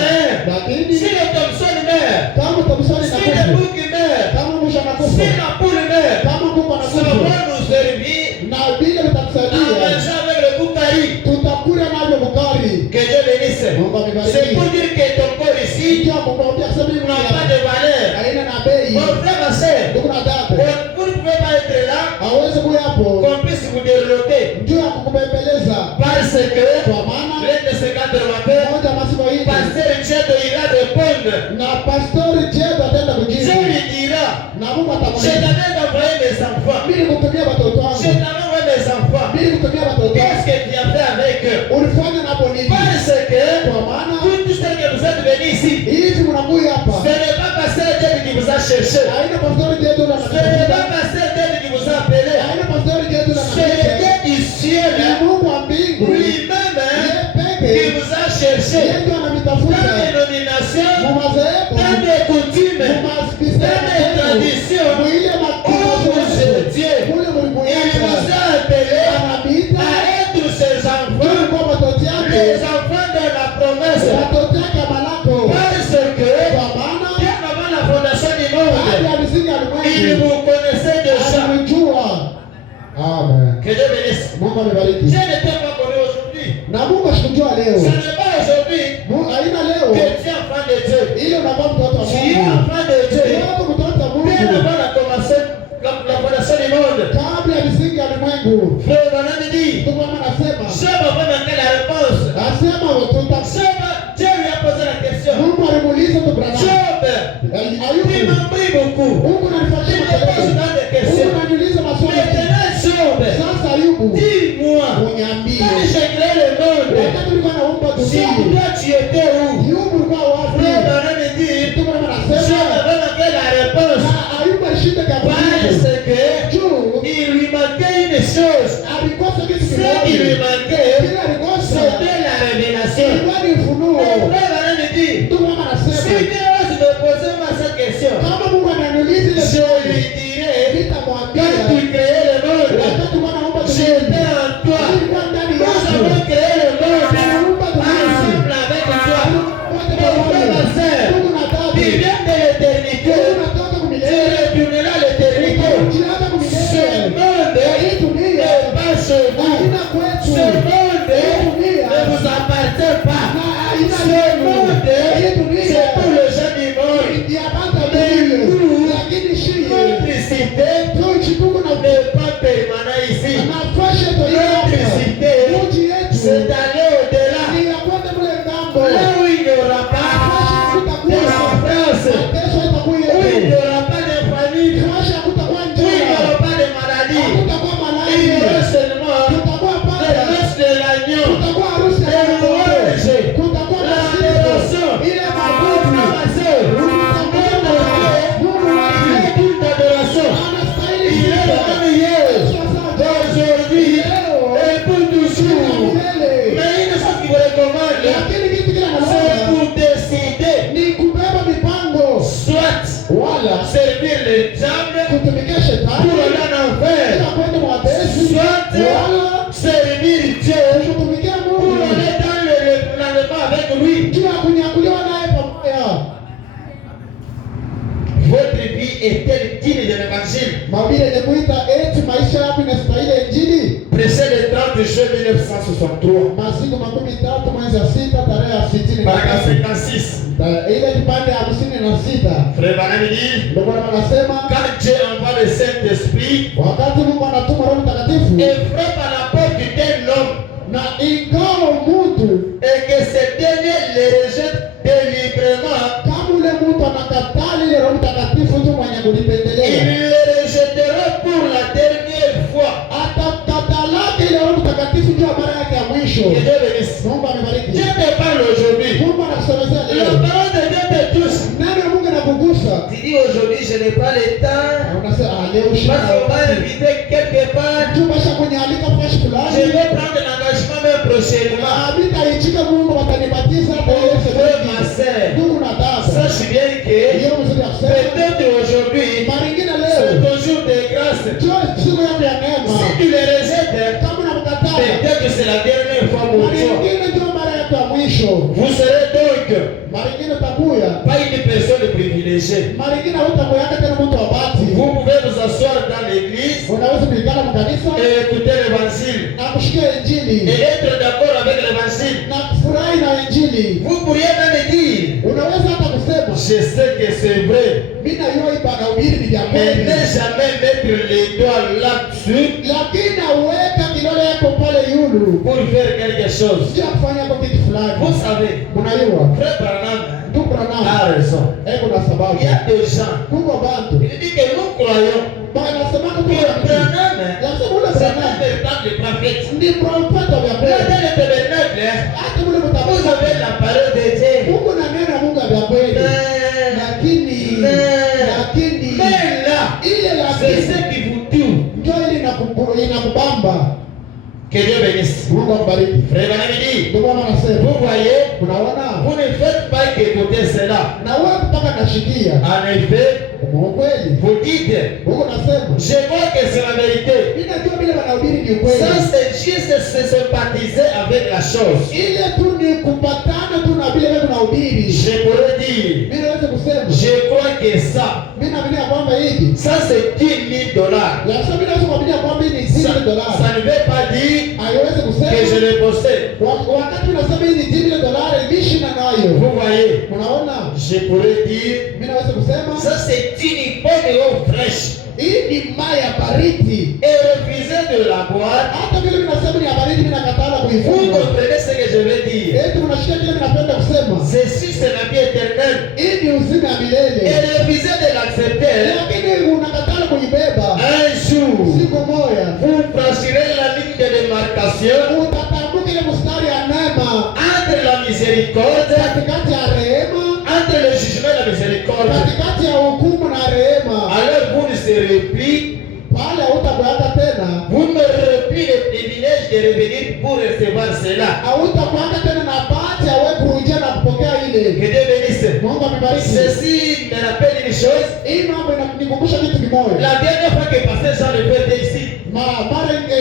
Lakini Si le Thompson meurt, kama Thompson si le anakufa, bouc meurt, kama mwisho si anakufa, la poule meurt, kama kuku ça anakufa, va nous servir na vile à vitatusaidia manger avec le boucari. tutakula navyo bukari. Que Dieu bénisse. Mungu amebariki. C'est pour dire que ton corps ici Ndio kukwambia kusema hivi n'a pas de valeur. haina na bei. Mon frère, ma soeur, Ndugu na dada, vous ne pouvez pas être là, hawezi kuwa hapo qu'on puisse vous déloter. ndio ya kukubembeleza. Parce Parce que kwa maana l'un de ces 4 matins, moja masiku hii Pasteur Djedo ira répondre. na pastori Jedo atenda Dieu kujibu lui dira, na Mungu je atamwambia t'avais envoyé mes enfants. mimi kutumia watoto Je wangu t'avais envoyé mes enfants. mimi kutumia watoto Qu'est-ce que tu as fait avec eux? ulifanya napo nini Parce que kwa maana tout ce que vous êtes venus ici, hivi mnakuja ce hapa n'est pas Pasteur Djedo qui vous a cherché. haina pastori Jedo na Ce n'est pas Pasteur Djedo qui vous a appelé. haina pastori Jedo na C'est le Dieu du ciel ni Mungu wa mbingu lui-même qui yeye vous a cherché. yeye ndio Dans anamitafuta les nominations, mumazehebu dans les coutumes, dans les traditions, mwile où makosa vous Dieu, kule il vous mlikuacha a appelé anamita à être ses enfants, kwa watoto les yake enfants de la promesse. watoto yake malako Parce que kwa maana bien avant la fondation du monde, hadi alisinga il alimwengu vous connaissait déjà. alimjua. Amen. Que Dieu bénisse. Mungu amebariki. Dieu ne t'a pas connu aujourd'hui. Na Mungu ashikujua Ce leo. n'est pas aujourd'hui Mungu haina leo. que tu es enfant de Dieu. Ile unakuwa mtoto wa Tu es Mungu. enfant de Dieu. Wewe mtoto wa Bien Mungu. avant la fondation du monde. Kabla ya misingi ya ulimwengu. Frère Branham dit, Ndugu mama anasema. Job avait manqué la réponse. Asema watoto. Job, Dieu lui a posé la question. Mungu alimuuliza tu Branham. Job, Ayubu. tu m'as pris beaucoup. Mungu Tu ananifuatia me poses maswali. dans des Mungu questions. ananiuliza maswali. Maintenant, Job, Sasa Ayubu. dis-moi, Uniambie. quand j'ai créé le monde, Wakati ulikuwa naumba si dunia. toi tu étais où? Ayubu ulikuwa wapi? Frère Branham dit, Ndugu mama Job anasema. avait manqué la réponse. Na Ayubu alishinda kabisa. Parce que Juu il lui manquait une chose. alikosa kitu Ce qui lui kimoja. manquait, Kile alikosa c'était la révélation. ilikuwa ni ufunuo. Mon frère Branham dit, Ndugu mama si anasema Dieu ose me poser moi cette question, kama Mungu ananiuliza ile je swali, lui dirai, nitamwambia quand tu créais le monde, wakati Bwana anaumba j'étais dunia, en toi. nilikuwa ndani Nous yako. avons créé le monde Anaumba dunia. ensemble avec toi. Wote Mon frère, ma pamoja. sœur, Ndugu na tu dada. viens de l'éternité, Ndugu natoka tu kumilele. retourneras à l'éternité. Ukienda Ce kumilele. monde Hii dunia n'est pas chez vous. haina kwetu. Ce monde ne vous appartient pas. Na haina Ce lenu. monde, Hii dunia c'est pour les gens du monde. yapata dunia. Lakini shii Notre cité tuichikuku na n'est pas permanent ici. nafashe Notre toyapa. cité, Muji yetu c'est aller au-delà. ni ya kwenda mule ngambo. Là où il n'y aura pas de souffrance, Mateso itakuwa où il n'y yetu. aura pas de famine, Fasha kutakuwa où il n'y njaa. aura pas de maladie. Kutakuwa Il y aura malaria. seulement Kutakuwa le panda. noce de l'agneau, Kutakuwa harusi ya le mtoto. louange, Kutakuwa la adoration. ile Mon mabudu. frère, ma sœur, Mungu il est digne d'adoration. anastahili Il est le même hier, d'aujourd'hui et pour toujours. Mais une chose qui vous recommande, lakini kitu kile c'est analoa pour décider ni kubeba mipango soit wala servir le diable kutumikia pour shetani aller en enfer, ila kwenda mwatesi soit wala servir Dieu kutumikia pour Mungu aller dans le planement avec lui. juu ya kunyakuliwa naye pamoja. Votre vie est-elle digne de l'évangile? Mabili yenye kuita eti maisha yako inastahili Injili. Prêché le 30 juin 1963, Masiku 13 mwezi wa sita tarehe ya 60 paragraphe 56. ile kipande ya 56 Frère Branham dit, ndio Bwana anasema quand Dieu envoie le Saint-Esprit wakati Mungu anatuma Roho Mtakatifu et frappe à la porte d'un homme, na ingawa mtu et que ce dernier le rejette délibérément, kama ule mtu anakataa ile Roho Mtakatifu tu mwenye il kulipendelea le rejettera pour la dernière fois. atakatalaka ile Roho Mtakatifu ndio mara yake ya mwisho. Que Dieu bénisse. Mungu amebariki. Dieu te parle aujourd'hui. Mungu anakusemezea La leo. parole de Dieu te touche. Neno la Mungu anakugusa. Tu dis aujourd'hui, je n'ai pas le temps. Na unasema leo Parce qu'on m'a invité quelque part. tu basha kunyalika fashi Je fulani. vais prendre l'engagement même prochainement. Habitaichika Mungu watanibatiza hata ile Mon frère, ma sehemu. sœur, Ndugu na dada. sache bien que Hiyo mzuri ya kusema. peut-être aujourd'hui, Mara nyingine c'est leo. ton jour de grâce. Sio siku yangu ya neema. Si tu le rejettes, Kama unamkataa. peut-être que c'est la dernière fois pour Mara toi. nyingine ndio mara yako ya mwisho. Vous serez donc Mara nyingine utakuya. pas une personne privilégiée. Mara nyingine hutakuyaga tena mtu wa bahati. Vous pouvez vous asseoir dans l'église Unaweza kuikala mkanisa et écouter l'évangile na kushikia Injili et être d'accord avec l'évangile. na kufurahi na Injili. Vous pourriez même dire, Unaweza hata kusema je sais que c'est vrai, mimi najua ibada ubiri ni jambo mais hili. ne jamais mettre les doigts là-dessus Lakini aweka kidole yako pale yulu kufaulu pour faire quelque chose. sio kufanya kwa kitu fulani. Vous savez, Unajua Frère Branham ndugu Branham a raison. kuna sababu. Il y a des gens, Kuko bantu il dit que nous croyons bana nasema que Branham, lazima ule c'est un Branham véritable prophète. ni profeta wa Là, kweli. dans le tabernacle, Hata ule vous mtabuza avez la parole de Dieu. Mungu na neno la Mungu ya kweli. Lakini Mais là, ile c'est ce lakini qui vous tue. ndio ile inakubamba. Que Dieu bénisse. Mungu akubariki. Frère Branham dit, Ndio maana nasema vous voyez, unaona vous ne faites pas qu'écouter cela. na wewe mpaka nashikia En effet, kwa kweli vous dites, Mungu nasema je crois que c'est la vérité. mimi najua vile wanahubiri ni kweli. Ça, c'est juste se sympathiser avec la chose. Ile tu ni kupatana tu na vile wewe unahubiri. Je pourrais dire, Mimi naweza kusema je crois que ça, mimi naamini kwamba hivi ça c'est $10,000. ya sababu naweza kuamini kwamba hii ni Ça, $10,000. ça ne veut pas dire Haiwezi que kusema je le possède. wakati unasema hii ni $10,000 bishi na nayo. Vous voyez, Unaona? je pourrais dire, Mimi naweza kusema ça c'est une bonne eau fraîche. hii ni mai ya baridi. Et refuser de la boire, Hata vile mimi nasema ni ya baridi mimi nakataa vous kuifunga. comprenez ce que je veux dire. Eti unashikia kile mimi napenda kusema. Ceci c'est la vie éternelle. Hii ni uzima ya Et milele. refuser de l'accepter, Lakini unakataa kuibeba. un jour, Siku moja vous franchirez la ligne de démarcation utatambuka ile mstari ya neema entre la miséricorde, katikati ya rehema, entre le jugement et la miséricorde. katikati ya hukumu na rehema. Alors vous ne serez plus, Pale hautakuaga tena, vous n'aurez plus le privilège de revenir pour recevoir cela. hautakuaga tena na bahati ya wewe kurudia na kupokea ile. Que Dieu bénisse. Mungu amebariki. Ceci me rappelle une chose. Hii mambo inanikumbusha kitu kimoja. La dernière fois que Pasteur Jean le était ici, Mara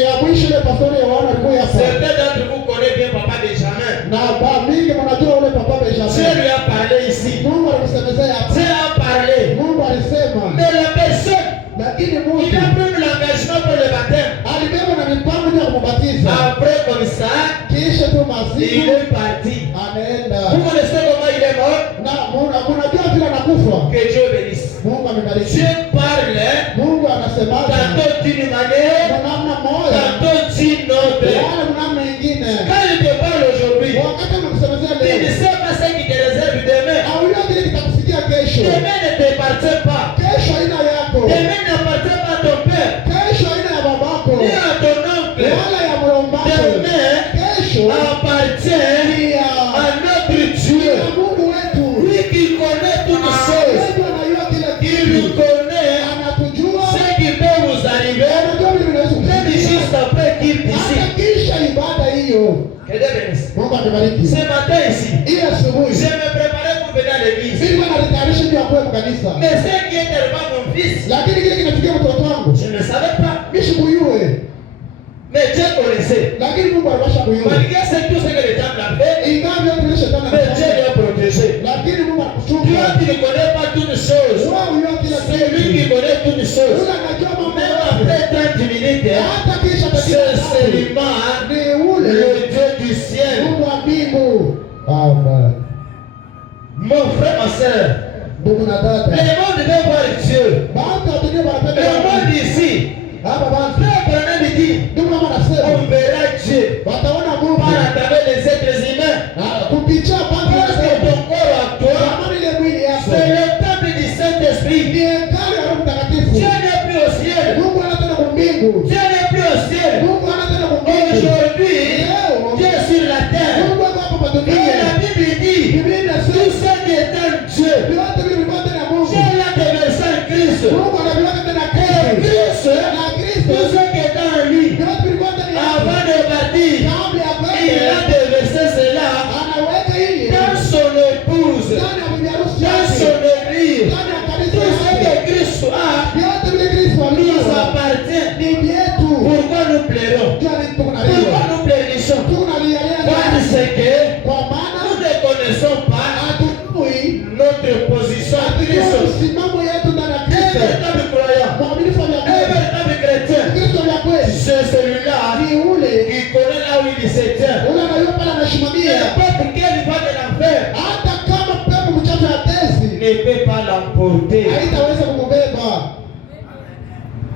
ya mwisho ile pastori Yohana alikuwa hapa. certains d'entre vous connaissent bien Papa Benjamin. Na mingi mnajua ule papa Dieu Benjamin. lui a parlé ici. Mungu alisemezea hapa. Dieu a parlé. Mungu alisema. Mais la personne, Lakini il Mungu a pris l'engagement pour le baptême. alibeba na mipango ya kumbatiza. Après comme ça, Kisha tu il masiku est parti. anaenda. Vous connaissez comment il est mort? Na mnajua vile anakufa. Que Dieu bénisse. Mungu amebariki. Dieu parle Mungu anasemaje? tantôt d'une manière, Kwa namna moja, tantôt d'une autre. wala kwa namna nyingine. Quand il te parle aujourd'hui, Wakati anakusemezea tu ne leo, sais pas ce qui te réserve demain. haujui kile kitakufikia kesho. Demain ne t'appartient pas. Kesho haina yako. Demain n'appartient pas à ton père, Kesho haina ya babako. ni à ton oncle. Wala ya mlombako. Demain Kesho appartient ni ya à notre Dieu. Mungu wetu. Lui qui connaît toutes choses. Mungu anajua kila Il nous kitu. connaît Anatujua. ce qui peut vous arriver. Anajua vile vinaweza Même kufikia. juste après qu'il d'ici. Hata kisha ibada hiyo. Que Dieu bénisse. Mungu amebariki. Ce matin ici, Hii asubuhi. je me préparais pour venir à l'église. Mimi nalitayarisha ndio kwa kanisa. Mais ce qui est tellement mon fils, Lakini kile kinafikia mtoto wangu. je ne savais pas. Mimi sikujue. Mais Dieu connaissait. Lakini Mungu alibasha kujua. Malgré tout ce que le diable a fait, Ingawa yote ile shetani mais Dieu anafanya. l'a protégé. Lakini Mungu Toi anakuchunga. qui ne connais pas toutes choses, Wewe unajua kila c'est lui qui kitu. connaît toutes choses. Yule anajua mambo Même yote. après 30 minutes, Hata kisha c'est katika seulement ni ule le Dieu du ciel. Mungu wa mbingu. Amen. Mon frère, ma soeur, Ndugu na le dada. monde veut voir Dieu. Baada ya dunia wanapenda Le Mungu. monde ici, Hapa basi. Frère Branham dit, Ndugu mama anasema on verra Dieu wataona Mungu. par à travers les êtres humains. Kupitia basi Parce que ton corps à toi, kama ile mwili yako. c'est le temple du Saint-Esprit. Ni hekalu ya Roho Mtakatifu. Dieu n'est plus au ciel. Mungu anatenda kwa mbingu. Dieu n'est plus au ciel. Mungu anatenda kwa mbingu. Aujourd'hui, Dieu est sur la terre. Mungu ako hapa kwa Et dunia. la Bible dit, Biblia inasema tout ce qui est en Dieu, viwete vilikuwa ndani ya Mungu. Dieu l'a déversé en Christ. Mungu anaviweka ndani ya Et Kristo. Christ, Na Kristo tout ce qui est en lui, viwete vilikuwa ndani ya avant de partir, kabla ya il a kwenda. déversé cela Anaweka hili dans son épouse, ndani ya bibi harusi dans yake. son église. Ndani ya Tout kanisa ce yake. que Christ a, Vyote vile Kristo nous alizo appartient. ni vyetu. Pourquoi nous plairons? Tuko Pourquoi tunaliwa. nous plairissons? Tuko tunalialia. Parce que Kwa nous maana ne connaissons pas hatujui notre position en Christ. msimamo yetu ndani ya Un Kristo. véritable croyant, Mwaminifu wa un kweli. véritable chrétien, Kristo ya kweli. c'est celui-là Ni ule qui connaît là où il se tient. ule anayua pale Et anashimamia. n'importe quel va de l'enfer Hata kama pepo mchafu ya tesi ne peut pas l'emporter. haitaweza kukubeba.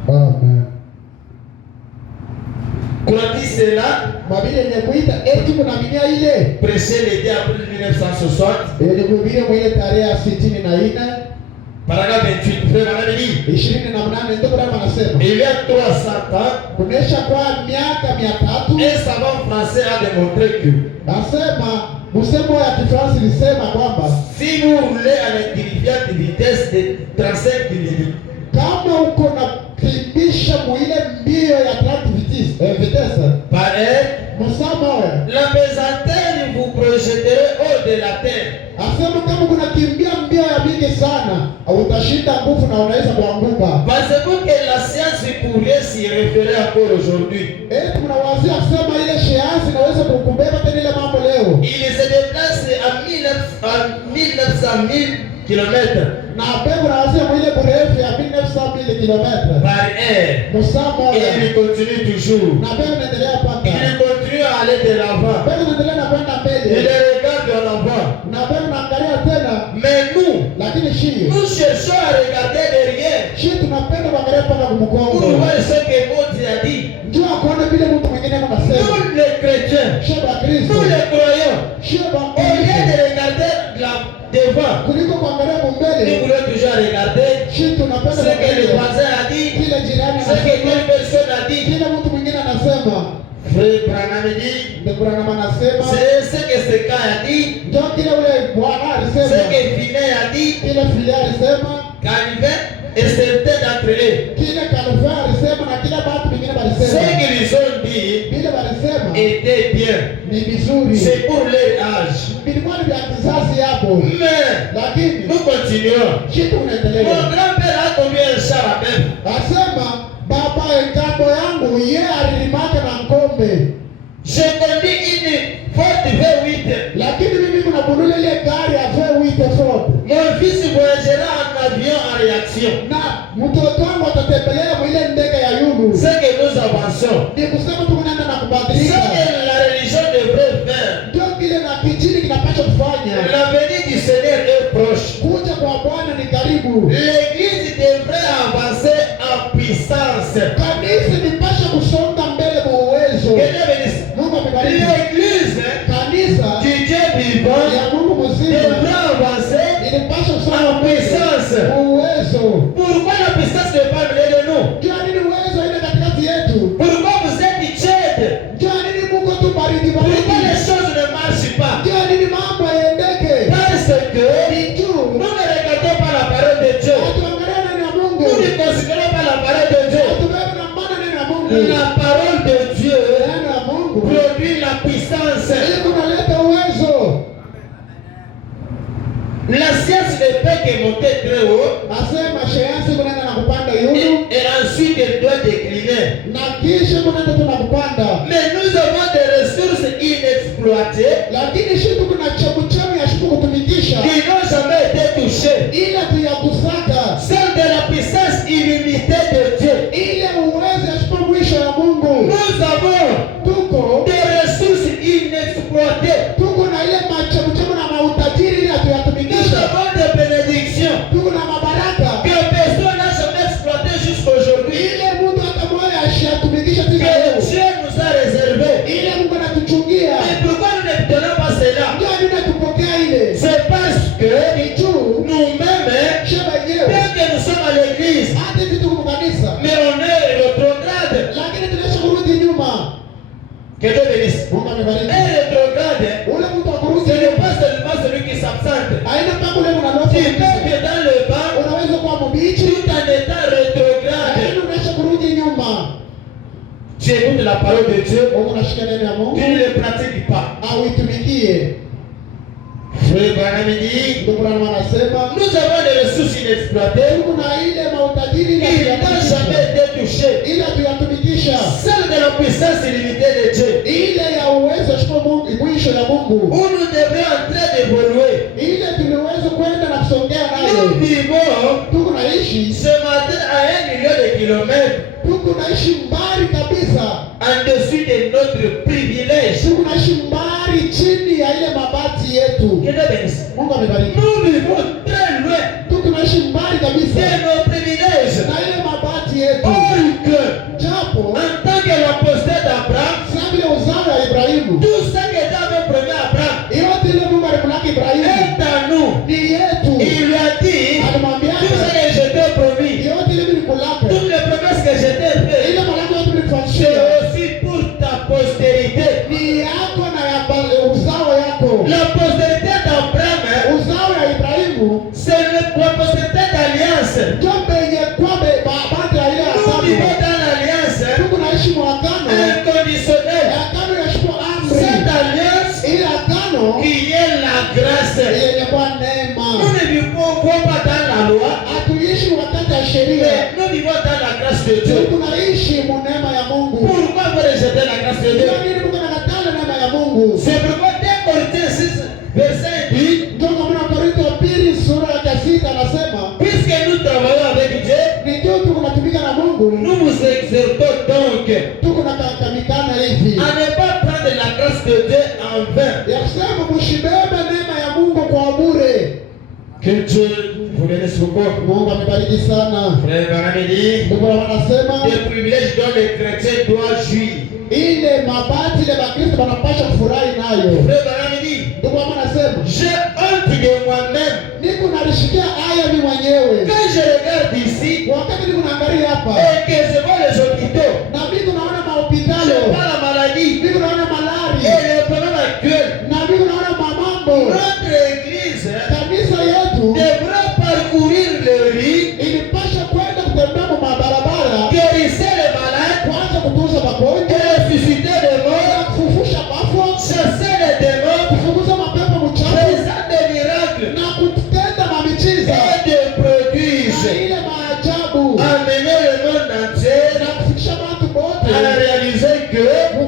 Amen. Courantise cela, Biblia yenye kuita eti mnaaminia ile prêché le 2 avril 1960, ilihubiri mwile tarehe ya 64 paragraphe 28, frère Manamini. 28 ndio Bwana anasema Il y a 300 ans, kunesha kwa miaka 300 un savant français a démontré que nasema msemo ya Kifaransa ilisema kwamba si vous roulez à l'intelligente vitesse de 35 km, kama uko na kimbisha mwile mbio ya 30 vitesse par heure, msamo wewe la pesanteur vous projetterait hors de la terre. asema kama kuna kimbia mbio ya mingi sana utashinda nguvu na unaweza kuanguka. Pensez-vous que la science pourrait s'y référer encore aujourd'hui? Tunawazia kusema ile sayansi inaweza kukubeba tena ile mambo leo. Il se déplace à 1900 000 km na pepo nawazia mwile burefu ya 1900 km par heure. Musamo Et il continue toujours. na pepo inaendelea paka. Il continue à aller de l'avant. Pepo inaendelea na kwenda mbele. Il regarde en avant. Na pepo naangalia tena. Mais nous, lakini shii nous cherchons à regarder derrière. Shii tunapenda kuangalia paka kumkongo. Pour voir ce que Dieu a dit. Njoo kuona vile mtu mwingine anasema. Nous les chrétiens, Sheba Kristo. nous les croyants, Sheba au lieu de regarder devant, kuliko kuangalia mbele. nous voulons toujours regarder Shii tunapenda ce que le voisin a dit, kile jirani ce que telle personne a dit. kile mtu mwingine anasema. Frère Branham dit, Ndio Branham anasema. c'est ce que ce gars a dit, Njoo kile ule bwana alisema. ce que Finet a dit, Kile Filia alisema. Calvin et certains d'entre eux. Kile Calvin alisema na kila watu wengine Ce walisema. qu'ils ont dit Vile walisema était bien. ni vizuri. C'est pour leur âge. Vilikuwa ni vya kizazi hapo. Mais Lakini nous continuons. kitu Mon unaendelea. grand-père a combien de chars à même? Asema baba ngambo yangu yeye alilimaka na ngombe. Je conduis une Ford V8. Lakini mimi kuna bunule ile gari ya V8 Ford. Mon fils voyagera en avion en réaction. Na mtoto wangu atatembelea ile ndege ya yulu. C'est que nous avançons. Ni kusema tunaenda na C'est kubadilika. que la religion devrait faire. Ndio kile na kijini kinapaswa kufanya. La venue du Seigneur est proche. Kuja kwa Bwana ni karibu. L'église devrait avancer en puissance. Kanisa lipasha kusonga mbele kwa uwezo. Que Dieu bénisse. Mungu amebariki. L'église Kanisa du Dieu vivant ya Mungu mzima devrait avancer ilipasha kusonga en mbele puissance. kwa uwezo. Pourquoi la puissance n'est pas venue de nous? Jua nini uwezo ile katikati yetu? Pourquoi vous êtes tiède? Jua nini Mungu tu baridi Pourquoi baridi? les choses ne marchent pas? Jua nini mambo yaendeke? Parce que Ni juu. nous ne regardons pas la parole de Dieu. Atuangalia neno ya Mungu. Nous ne considérons pas la parole de Dieu. Atubebe na maana neno ya Mungu. La parole de Dieu Neno ya Mungu. produit la puissance. Ili kunaleta uwezo. La science ne peut que monter très haut Asema sayansi kunaenda na kupanda yulu. et ensuite elle doit décliner. Na kisha kunaenda tu na kupanda. Mais nous avons des ressources inexploitées Lakini shitu kuna chamu ya shitu kutumikisha. qui n'ont jamais été touchées. Ile tu ya kusaka. Celle de la puissance illimitée de Dieu. Ile uwezo ya shitu mwisho ya Mungu. Nous avons Tuko. des ressources inexploitées. Tuko na ile machamu na mautajiri ile Nous tuyatumikisha. avons des bénédictions Tuko na mabaraka. que personne n'a jamais exploitées jusqu'à aujourd'hui. Ile Mungu hata moja ashatumikisha Que tika leo. Dieu nous a réservées. Ile Mungu anatuchungia. Mais pourquoi nous ne tenons pas cela? Ndio nini tupokea ile. C'est parce que Ni juu. nous-mêmes, Sheba yenyewe. bien que nous sommes à l'église, Hata hivi tuko kanisa. mais on est rétrograde. Lakini tunaweza kurudi nyuma. Que Dieu bénisse. Mungu amebariki. Un rétrograde, Ule mtu akurudi ce n'est nyuma. pas seulement celui qui s'absente. Haina mpaka ule unalofa. Tu peux que dans le banc, Unaweza kuwa mbichi. tout en étant rétrograde, Lakini unaweza kurudi nyuma. tu écoutes la parole de Dieu, Mungu anashika neno ya Mungu. tu ne le pratiques pas. Au itumikie. Frère Branham dit, Ndio Bwana anasema. nous avons des ressources inexploitées Kuna ile mautajiri ile qui n'ont jamais été touchées. ile tuyatumikisha. Celle de la puissance illimitée de Dieu, Ile ya uwezo shika Mungu mwisho ya Mungu. où nous devons en train d'évoluer. Ile tuliweza kwenda na kusongea nayo. Nous vivons Tuko naishi. ce matin à 1 million de kilomètres Tuko naishi mbali kabisa. en dessus de notre privilège. Tuko naishi mbali chini ya ile mabati yetu. Que Dieu bénisse. Mungu amebariki. Nous vivons très loin Tuko naishi mbali kabisa de nos privilèges. na ile mabati yetu. Or que, Japo en tant que l'apostat d'Abraham, sababu Ibrahimu. Tout ce que Dieu avait promis à Abraham Yote ile Mungu alimlaki Ibrahimu est à nous. ni yetu. Il lui a dit, Alimwambia tout ce que je t'ai promis, yote ile nilikulaka, toutes les promesses que je t'ai faites, ile malaki yote c'est nilikufanyia aussi pour ta postérité. ni yako na ya uzao yako. La postérité d'Abraham, Uzao ya Ibrahimu c'est la postérité d'alliance. ndio penye kwamba baada ya ile Nous agano vivons dans l'alliance tunaishi kwa agano. inconditionnelle. Agano yashikwa amri. Cette alliance Ile agano qui est la grâce. yenye kwa Nous neema. ne vivons pas dans la loi, Hatuishi wakati ya sheria. mais nous vivons dans la grâce de Dieu. Tunaishi mu neema ya Mungu. Pourquoi vous rejetez la grâce de Dieu? Kwa nini Mungu anakatala neema ya Mungu? C'est pourquoi dès Corinthiens 6, verset 8, Ndio kwa maana Korintho wa pili sura ya 6 anasema puisque nous travaillons avec Dieu, ni ndio tuko natumika na Mungu. nous vous exhortons donc Tuko na kakamikana hivi. à ne pas prendre la grâce de Dieu en vain. Ya kusema mshibebe neema ya Mungu kwa bure. Que Dieu vous bénisse beaucoup. Mungu amebariki sana. Frère Baramedi, Ndio wanasema des privilèges dont les chrétiens doivent jouir. ile mabati ile Bakristo wanapaswa kufurahi nayo. Frère Baramedi, Ndio wanasema j'ai honte de moi-même. niko nalishikia aya mimi mwenyewe. Quand je regarde ici Wakati niko naangalia hapa et que je vois les hôpitaux, na mimi naona je mahopitalo, vois la maladie mimi naona et malaria, les problèmes actuels, na mimi naona mamambo. notre église Kanisa yetu devrait parcourir le riz, ilipasha kwenda kutembea kwa mabarabara, guérir les malades, kwanza kutunza magonjwa, ressusciter les morts, kufufusha wafu, chasser les démons, kufukuza mapepo mchafu présenter des miracles na kutenda mamiujiza et des prodiges, na ile maajabu amener le monde entier na kufikisha watu wote à réaliser que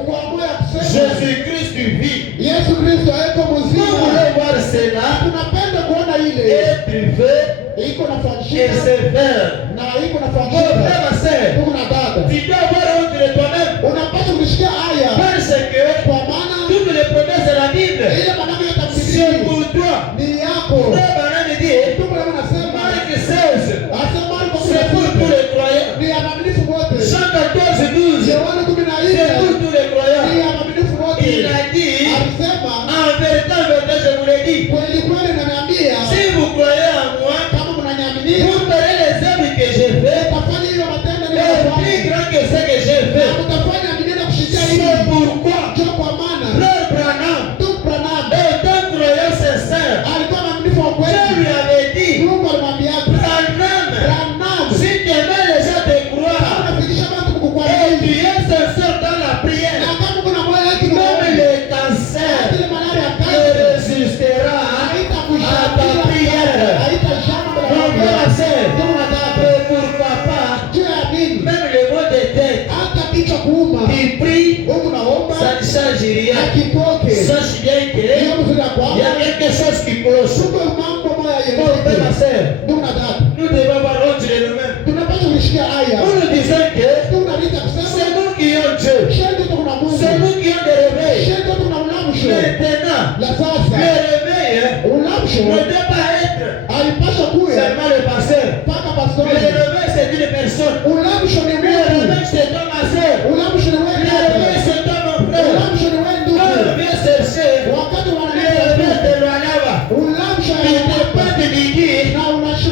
kuamua ya kusema Jésus-Christ vit. Yesu Kristo yuko Nous mzima. voulons voir cela Tunapenda kuona ile être fait iko et nafanyika se faire. na iko Mon nafanyika. frère, ma sœur, Ndugu na dada, tu dois avoir honte de toi-même unapaswa kusikia haya parce que kwa maana toutes les promesses de la Bible, ile maneno ya c'est tafsiri pour toi. ni yako. Frère Branham dit, Ndugu na nasema Marc 16, asema c'est pour tous les croyants. ni ya mamilifu wote. Jean 14, 12, Yohana 14 c'est pour tous les ni croyants. ya mamilifu wote. Il a dit, Alisema en vérité, je vous l'ai dit, kweli kweli naniambia si vous croyez en moi, kama mnaniamini vous ferez les œuvres que j'ai fait, utafanya hiyo matendo et plus niliyofanya. grand que ce que j'ai Na fait. utafanya minenda kushikia C'est hivi. pourquoi Ndio kwa maana Frère Branham, Ndugu Branham étant croyant sincère, alikuwa mwaminifu wa Dieu kweli. lui avait dit, Mungu alimwambia Branham, Branham, si tu aimais les gens te croire, unafikisha watu et kukuamini tu es sincère dans la prière, na kama kuna moyo wake ni même mwaminifu, le cancer ile malaria ya ne kansa résistera à ta prière. haitashambulia Mon frère, ma sœur, Ndugu na dada, et pourquoi pas, juu ya nini? même le mot de tête Hata kichwa kuuma qui prie, huku naomba ça ne change rien. akitoke Sache bien que hiyo mzuri ya il y kwamba a quelque chose qui cloche. tuko mambo moya Mon frère, ma yenyewe. sœur, Ndugu na dada, nous devons avoir honte de nous-mêmes. tunapaswa kusikia haya. Nous nous disons que Tunalita c'est kusema nous qui avons Dieu. shende tuko na Mungu. C'est nous qui avons des réveils. Shende tuko na ulamsho. Maintenant, La le sasa réveil ulamsho ne doit pas être alipaswa kuya seulement le pasteur. mpaka Le pastori. réveil, c'est une personne. Ulamsho ni Le Mungu. réveil, c'est toi, ma sœur. Ulamsho ni Le wewe réveil, dada. c'est toi, mon frère. Ulamsho ni wewe Quand on ndugu. vient chercher Wakati le wanaleta réveil vitu, de l'Alava, ulamsho il ne ya pas te dire na unashuka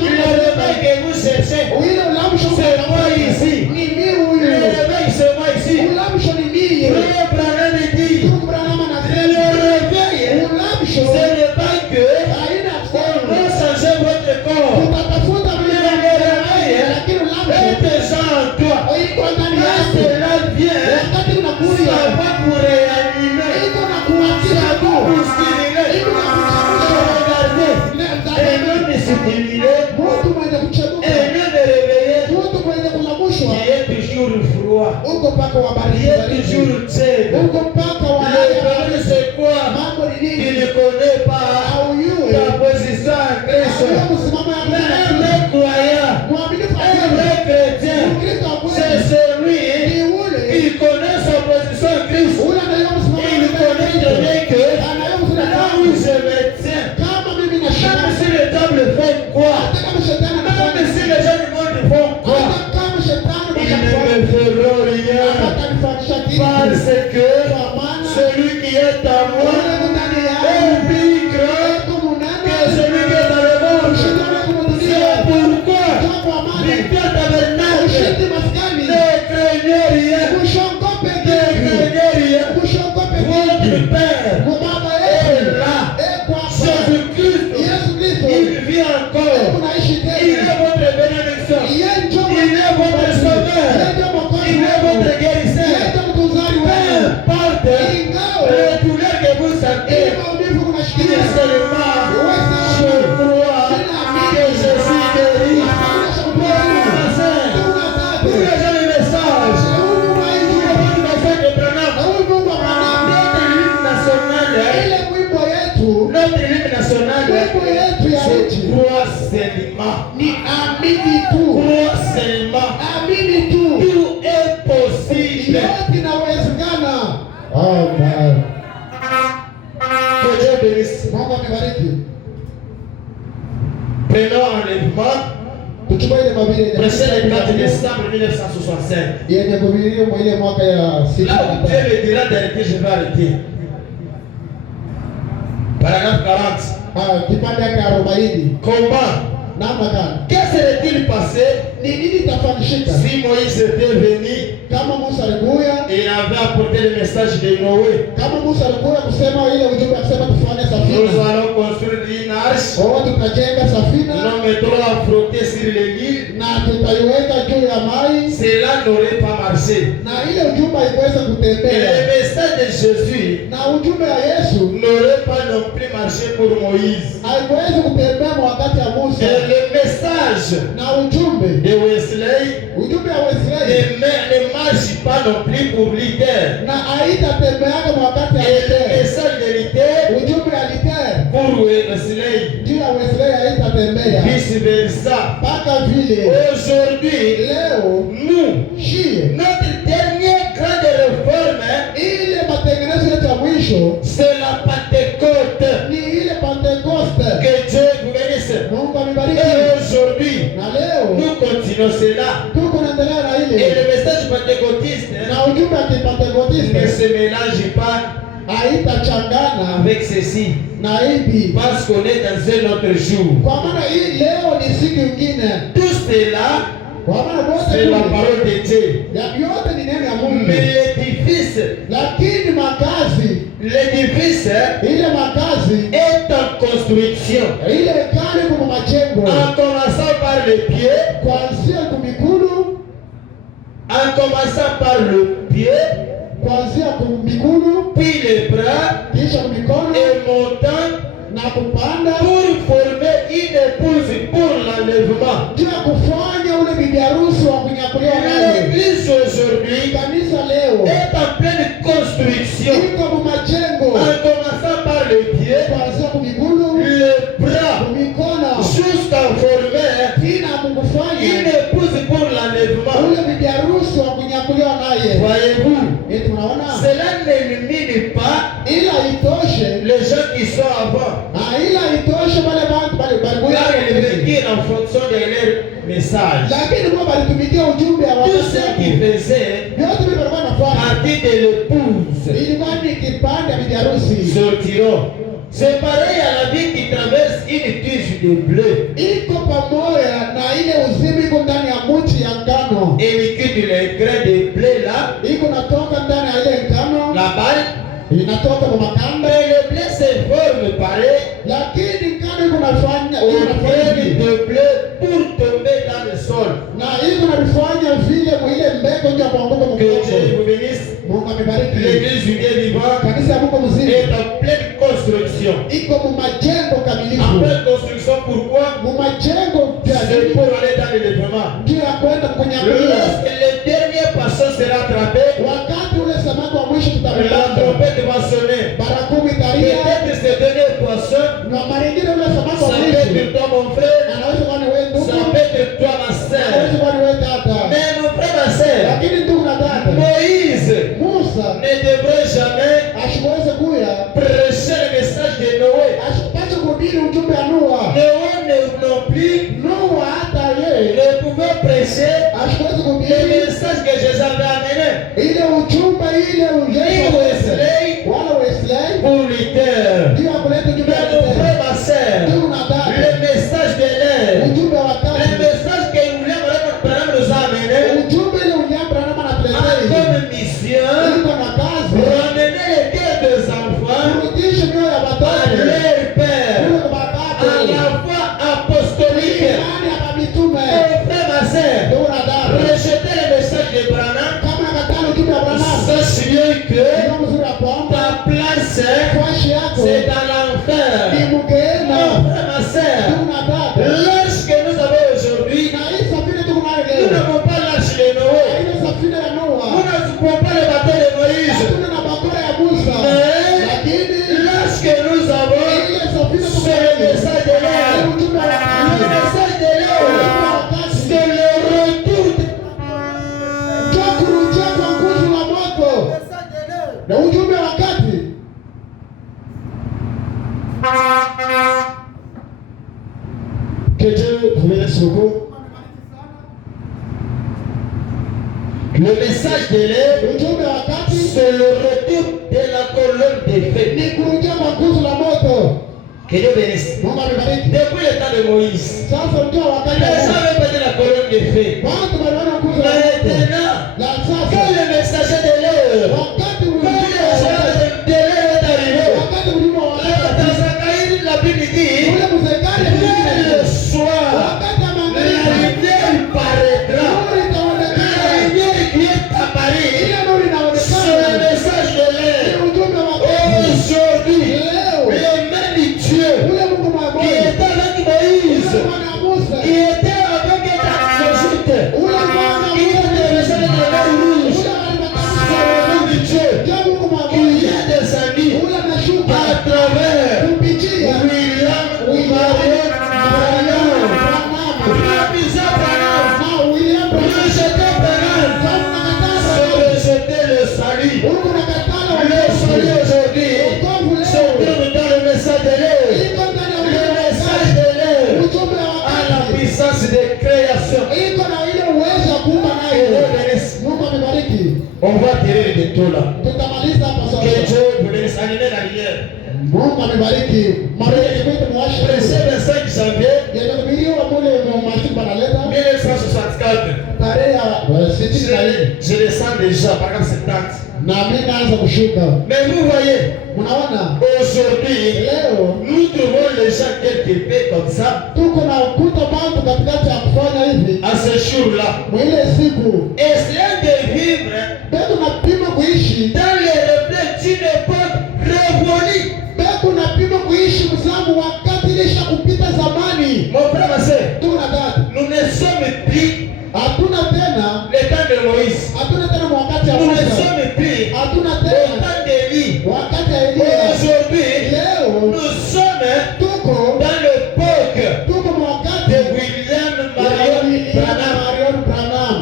Père Baba est yetu là. eko hapa. Jésus-Christ, Yesu Kristo il vit encore. unaishi Il tena. est votre bénédiction. Yeye ndio Il est votre sauveur. Yeye ndio mwokozi Il est wenu. votre Yeye guérisseur. ndio mtunzaji Peu wenu. importe Ingawa les douleurs que vous ile sentez, maumivu dis kunashikilia. seulement, je crois que je suis guéri. Pour les gens le message, pour les gens de Branham, notre hymne national, notre hymne national, je crois seulement. Crois seulement. Tout est possible. Amen. Que Dieu bénisse. Mungu amebariki. Prenons enlèvement. Tuchukue ile mabili Prêché le 4 décembre 1965. yenye kuhubiriwa mwa ile mwaka ya Là où Dieu 65. me dira d'arrêter, je vais arrêter. Paragraphe 40. Kipande yake 40. Comment? Namna gani? Que serait-il passé Ni nini itafanyika si Moïse était venu kama Musa alikuja, et il avait apporté le message de Noé? kama Musa alikuja kusema ile ujumbe akisema tufanye Nous safina. allons construire une arche. Kwa tutajenga safina Nous mettrons à flotter sur les îles. na tutaiweka juu ya maji Cela n'aurait pas marché. na ile ujumbe haikuweza Et le kutembea. message de Jésus Na ujumbe wa Yesu n'aurait pas non plus marché pour Moïse. haikuweza kutembea kwa wakati ya Musa. Et le message Na ujumbe de Wesley ujumbe wa Wesley ne marche pas non plus pour Luther. na haitatembeaga kwa wakati ya Et le Luther. message de Luther Ujumbe wa Luther pour Wesley, juu ya Wesley haitatembea vice versa. mpaka vile Aujourd'hui, leo nous, shie notre dernière grande réforme, ile matengenezo yetu ya mwisho c'est la Pentecôte. ni ile Pentecoste. Que Dieu vous bénisse. Mungu Et amebariki aujourd'hui, na leo nous continuons cela. tuko naendelea na Et ile le message pentecôtiste na ujumbe wa ne kipentekotiste se mélange pas haitachangana avec ceci. na hivi, Parce qu'on est dans un autre jour. kwa maana hii leo ni siku nyingine, Tout cela, kwa maana wote c'est la kule, parole de Dieu. yote ni neno ya Mungu, Mais l'édifice, lakini makazi ile makazi est en construction. ile hekalu iko majengo, En commençant par les pieds, kuanzia kumikulu, kuanzia kumikulu, puis les bras, kisha kumikono et montant na kupanda, pour former une épouse pour l'enlèvement. ndio kufanya ule bibi harusi wa kunyakuliwa naye. L'église aujourd'hui Kanisa leo est en pleine construction. iko majengo, En commençant par les pieds, kuanzia kumikulu, les bras, kumikono, jusqu'à former ina kufanya une épouse pour l'enlèvement. ule bibi harusi wa kunyakuliwa naye. Voyez-vous, Eti mnaona, cela n'élimine pas ila itoshe, les gens qui sont avant. ila itoshe wale watu Car ils balikuwa, veillent en fonction de leur message. lakini kwa balitumikia ujumbe wa Tout wakati ce qui wao. faisait Vyote vile walikuwa wanafanya partie de l'épouse ilikuwa ni kipande ya bibi harusi. sortiront. C'est pareil à la vie qui traverse une tige de bleu Iko pamoja na ile uzima iko ndani ya mti ya ngano, et liquide le grain de blé là, iko natoka ndani ya ile ngano, la balle. inatoka kwa makanda, Mais le blé se forme pareil lakini ngano iko nafanya au inafanya grain hivi. de blé pour tomber dans le sol. Na iko nafanya vile mwile mbegu ndio kuanguka Que Dieu mkono. vous bénisse. Mungu amebariki. L'église du Dieu vivant Kanisa ya Mungu mzima est en pleine construction. iko mu majengo En kamilifu. pleine construction, pourquoi? Mu majengo C'est pour aller dans le développement. ndio ya kwenda kunyakulia. Lorsque le dernier passeur sera attrapé, Wakati ule samaki wa mwisho la tutamlanda, trompette va sonner. barakumu italia, Peut-être ce dernier poisson, na mara nyingine ule samaki wa ça peut mwisho être toi mon frère, anaweza kuwa ni wewe ndugu, ça peut être toi ma anaweza sœur. kuwa ni wewe dada. Mais mon frère, ma sœur, Lakini ndugu na dada, Moïse Musa ne devrait jamais asiweze kuya, prêcher le message de Noé. asipaswe kuhubiri ujumbe wa Noa. Noé non plus Noa hata yeye ne pouvait prêcher asiweze le kuhubiri place, Fashi yako c'est dans l'enfer. ni Mon mgema. frère, ma sœur, Tuna dada. lorsque nous avons aujourd'hui, Na hii safina tuko nayo nous leo. n'avons pas l'arche de Noé, Ile safina ya nous Noa. n'avons pas le bateau de Moïse. Hatuna na bakora ya Musa. Mais Lakini lorsque nous avons ile safina tuko c'est le nayo. message de l'air, Ni ujumbe wa le wakati. message de l'air, c'est le retour de Njoo kurujia kwa nguvu la moto. Na ujumbe wa wakati. Que Dieu vous bénisse beaucoup. Le message de l'air, Ujumbe wa wakati c'est le retour de la colonne de feu. ni kurujia kwa nguvu la moto. Que Dieu bénisse. Mungu amebariki. Depuis le temps de Moïse, Sasa mkiwa wakati les wa gens avaient perdu la colonne de feu. watu waliona nguvu la moto. Maintenant, Na quand sasa le messager de l'air, wakati quand le mwingine messager de l'air est arrivé, wakati mwingine wa dans Zacharie, la Bible dit, ule mzekani dès le mwingine soir, wakati ya la magharibi lumière paraîtra. nuru La itaonekana. lumière qui est apparue, Ile nuru c'est le inaonekana. message de Ni l'air. ujumbe wa wakati. Aujourd'hui, Leo le même Dieu ule Mungu qui mwamoja était avec Moïse, ule mwana wa Musa qui était avec Égypte, ule mwana wa qui était le Musa messager de la rouge, ule c'est alimtakasa le même Dieu ndio Mungu qui mwamoja est descendu ule anashuka à travers kupitia William Marion Branham, Rabisa Branham, na William rejeté Branham, c'est rejeter le salut. huku nakatala Le salut aujourd'hui wokovu se leo trouve dans le message de l'air. iko ndani ya Le ule message de l'air ujumbe wa a la wakati puissance de création. iko na ile uwezo wa kuumba Que nayo. Dieu bénisse. Mungu amebariki. On va tirer de tout là. Tutamaliza hapa Que sasa. Dieu vous bénisse. Animez la lumière. Mungu amebariki. Maria kipindi mwashe. Pressé 25 janvier Yaliyohubiriwa mule masiku banaleta 1964. tarehe ya 64 Je descends déjà par 70. na mimi naanza kushuka. Mais vous voyez, Mnaona aujourd'hui, leo nous trouvons les gens quelque peu comme ça tuko na ukuta bantu katikati ya kufanya hivi à ce jour-là. mwile siku Essayons de vivre beku napima kuishi dans les reflets d'une époque révolue. beku napima kuishi mzamu wakati ilisha kupita zamani. Mon frère, ma soeur, Tuko na dada, nous ne sommes plus hatuna tena, le temps de Moïse. hatuna tena wakati ya Nous ne Musa, sommes plus hatuna le tena temps d'Élie. wakati ya Elia. Aujourd'hui, Leo nous sommes tuko dans l'époque tuko de wakati William Marion Branham. Marion Branham.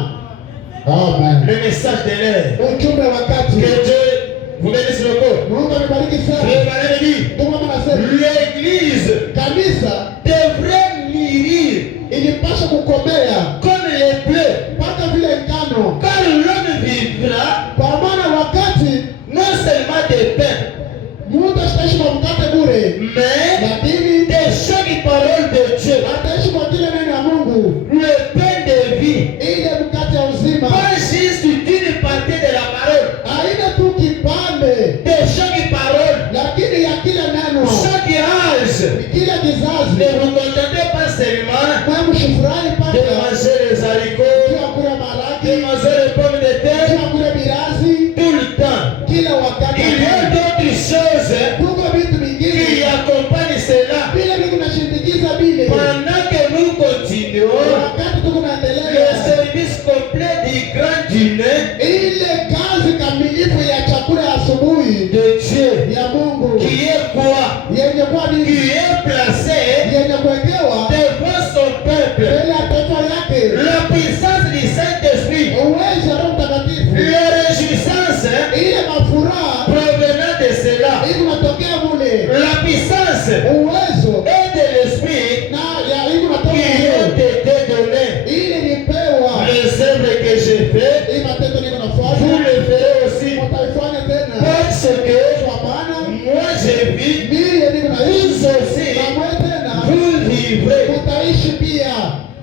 Amen. Le message de l'air. Ujumbe Que wakati. Dieu vous bénisse le corps. Mungu amebariki sana. Préparez dit, Ndio mama nasema l'Église kanisa devrait mûrir ilipaswa kukomea comme les bleus. mpaka vile ngano, Car l'homme vivra kwa maana wakati non seulement de pain, mtu asitaishi kwa mkate bure, mais lakini de chaque parole de Dieu. ataishi kwa kile neno la Mungu, Le pain de vie. ile mkate ya uzima. Pas juste une partie de la parole. Haina tu kipande, De chaque parole. lakini ya kila neno, Chaque âge. kila kizazi. Ne vous contentez pas seulement Kwa mshufurani de paka manger les haricots, kiwa kula de malaki, manger les pommes de terre kiwa kula birazi, tout le temps. kila wakati. Il y a d'autres choses Kuko vitu qui vingine accompagnent cela. vile vitu vinashindikiza vile. Pendant que nous continuons Wakati tuko le naendelea service complet du grand dîner ile kazi kamilifu ya chakula ya asubuhi de Dieu, ya Mungu qui est quoi? yenye kuwa Qui nini, est placé yenye kuwekewa devant son peuple. mbele ya taifa yake, La puissance du Saint-Esprit, uwezo wa Roho Mtakatifu, la réjouissance ile mafuraha provenant de cela, ili unatokea mule, la puissance uwezo et de l'Esprit na ya ili unatoka qui ont mule, été donnés. ili nipewa Les œuvres que j'ai faites, hii matendo niko vous nafanya, le ferez aussi. mtaifanya tena, Parce que kwa maana moi j'ai vu, mie niko naishi vous aussi, na mwe tena vous vivrez. mtaishi pia.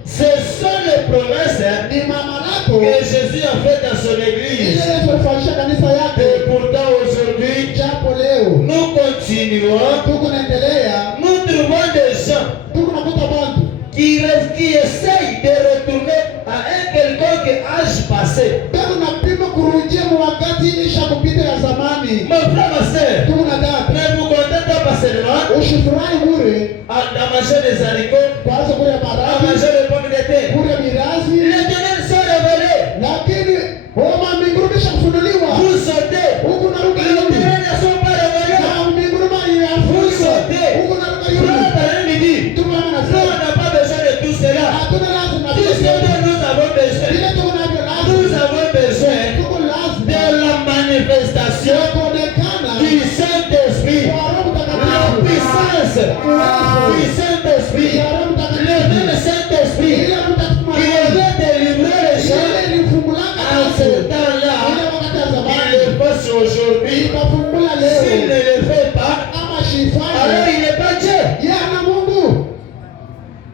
Ce sont les promesses Ni mama lako que Jésus a faites dans son ile église. Yesu alifanyisha kanisa yake. Et pourtant aujourd'hui, Japo leo nous continuons, tuko naendelea, nous trouvons des gens tuko nakuta bantu qui essayent de retourner à un quelconque âge passé. bado napima kurudia mu wakati ilisha kupita ya zamani. Mon frère, ma soeur, Tuko na à manger des haricots, kwanza kule à maharagwe, manger des pommes de terre. kule mirazi, L'Éternel s'est révélé. lakini mbinguni imeshafunuliwa. Vous sautez. Huku naruka yule. L'Éternel ne sont pas révélés. Na mbinguni imefunuliwa. Huku naruka yule. Frère, t'as rien dit. Tuko Nous, anasema on n'a pas besoin de tout cela. hatuna lazima Tout ce dont nous avons besoin, ile tuko navyo nous lazima. avons besoin Tuko lazima de la manifestation kuonekana du Saint-Esprit. kwa Roho La Mtakatifu. puissance du Saint-Esprit. Ya Roho Le Mtakatifu. même Saint-Esprit Ile Roho Mtakatifu qui avait délivré les gens ile ilifungulaka en ce ile temps-là, wakati wa il zamani le fait aujourd'hui. ikafungula S'il ne leo. le fait pas, Kama alors shifanye il n'est pas Dieu. yeye ana Mungu.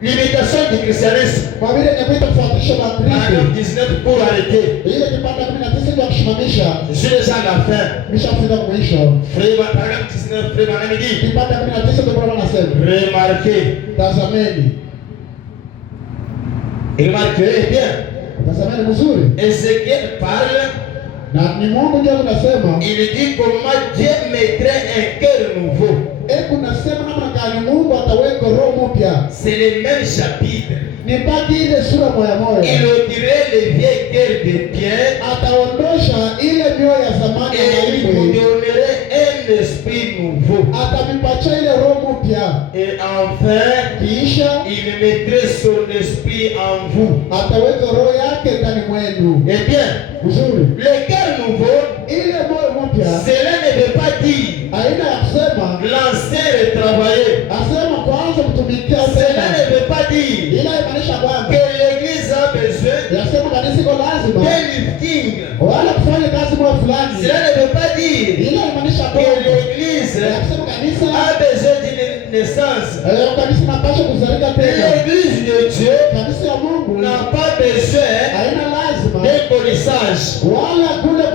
L'imitation du christianisme. Kwa vile inakuita kufuatisha Paragraphe Wakristo. 19 pour arrêter. Ile kipanda 19 ndio kusimamisha. Je suis déjà à la fin. Nimeshafika mwisho. Frère, paragraphe 19, frère Manan dit, Kipanda 19 ndio Bwana anasema. remarquez. Tazameni. Remarquez bien. Tazameni mzuri. Ézéchiel parle, Na ni Mungu ndio anasema. il dit comment Dieu mettrait un cœur nouveau. Hebu nasema namna gani Mungu ataweka roho mpya. C'est le même chapitre. Ni baki ile sura moja moja. Il retirait les vieilles cœurs de pierre Ataondosha ile mioyo ya zamani ya et il vous mawe. donnerait un esprit nouveau. Atavipatia ile roho mpya. Et enfin, Kisha il mettrait son esprit en vous. ataweka roho yake ndani mwenu. Eh bien, Mzuri. le cœur nouveau, Ile moyo mpya cela ne veut pas dire aina ya kusema l'ancien retravaillé. asema kwanza kutumikia Cela ne tena. veut pas dire Ila imaanisha que kwamba l'église a besoin yasema kanisa iko lazima d'un lifting. wala kufanya kazi moja fulani. Cela ne veut pas dire Ila imaanisha que kwamba l'église yasema kanisa a besoin d'une naissance. kanisa inapaswa kuzalika tena. L'église de Dieu Kanisa ya Mungu n'a pas besoin haina lazima d'un polissage. wala kule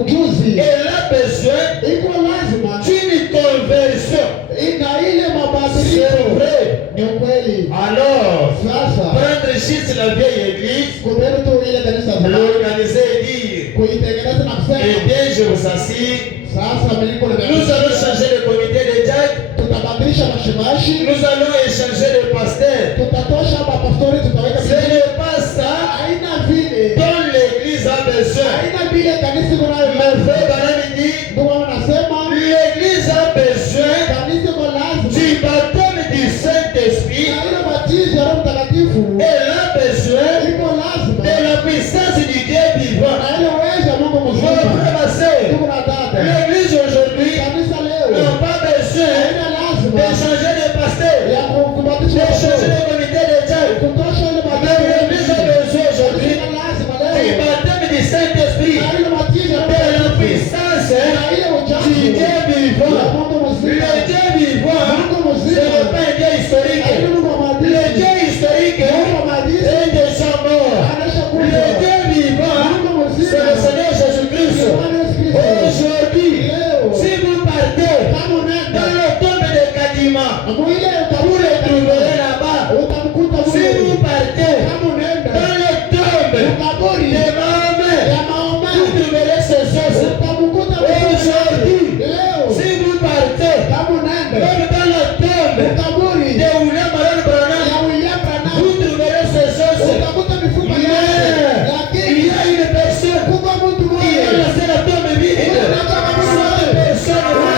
ujuzi. Elle a besoin Iko lazima d'une conversion. ina ile C'est mabadiliko. vrai. Ni ukweli. Alors, Sasa prendre juste la vieille église, kubeba tu ile kanisa zamani l'organiser et dire, kuitengeneza na eh kusema bien, je vous assure, sasa miliko nous allons changer le comité de diacres, tutabadilisha mashimashi, nous allons échanger le pasteur. tutatosha mapastori, tutaweka Ce n'est pas ça aina vile dont l'église a besoin. aina vile kanisa iko nayo. Mais frère Branham dit, Ndio wanasema l'église a besoin kanisa iko lazima du baptême du Saint-Esprit. na ile batizo ya Roho Mtakatifu Elle a besoin iko lazima de la puissance du Dieu vivant. na ile uwezo wa Mungu Mon mzima. frère, ma sœur, Tuko na dada l'église aujourd'hui kanisa n'a leo pas besoin haina lazima de changer de pasteur, ya kubatisha de changer watu, de comité de diacres. kutosha ile Mais l'église a batizo. besoin aujourd'hui Kanisa lazima du leo baptême du Saint-Esprit, na ile batizo ya de Roho la Mtakatifu puissance na ile du ujazo Dieu ya vivant. Mungu mzima. Le Dieu vivant, ce n'est pas un Dieu historique. Haina Mungu wa Le maadili. Dieu historique Mungu wa maadili est déjà mort. anaisha Le kufa. Dieu vivant, Mungu c'est le mzima Seigneur Jésus-Christ. Bwana Yesu Kristo. Aujourd'hui, Leo si vous partez kama dans unaenda le tombe de Kadima, mwile vous le trouverez là-bas. utamkuta Si Mungu. vous partez Kama unaenda dans le tombe ukaburi de Mahomet, ya Mahoma vous trouverez ses os. utamkuta Aujourd'hui, leo. si vous partez Kama unaenda même dans le tombe ukaburi de William Marion Branham, ya William Branham vous trouverez ses os. utakuta mifupa yake, Mais lakini il y a une personne kuko mtu qui a mmoja laissé la tombe vide. Cette personne, c'est le Seigneur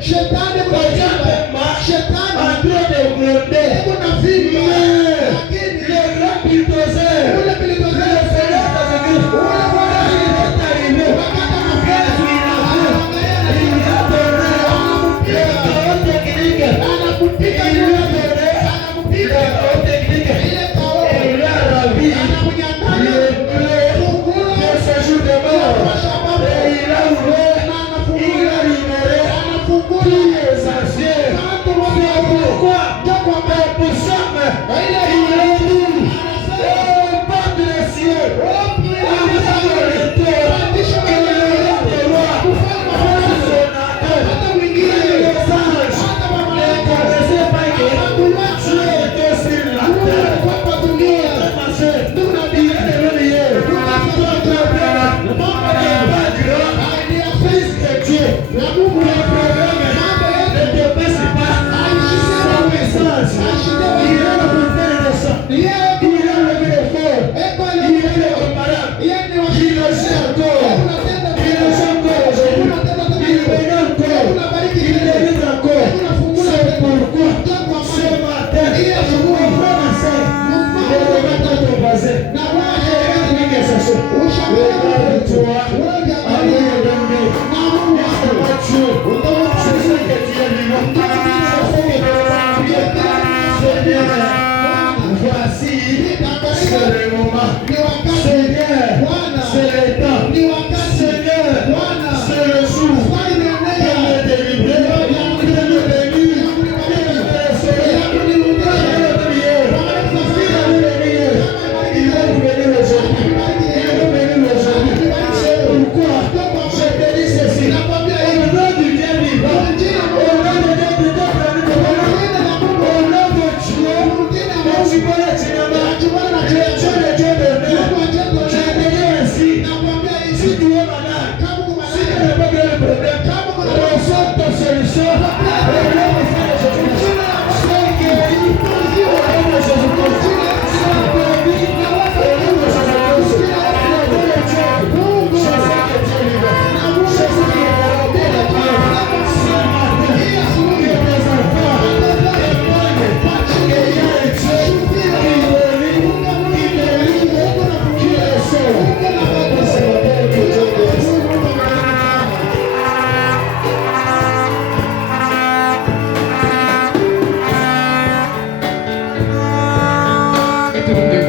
Shetani Thank you.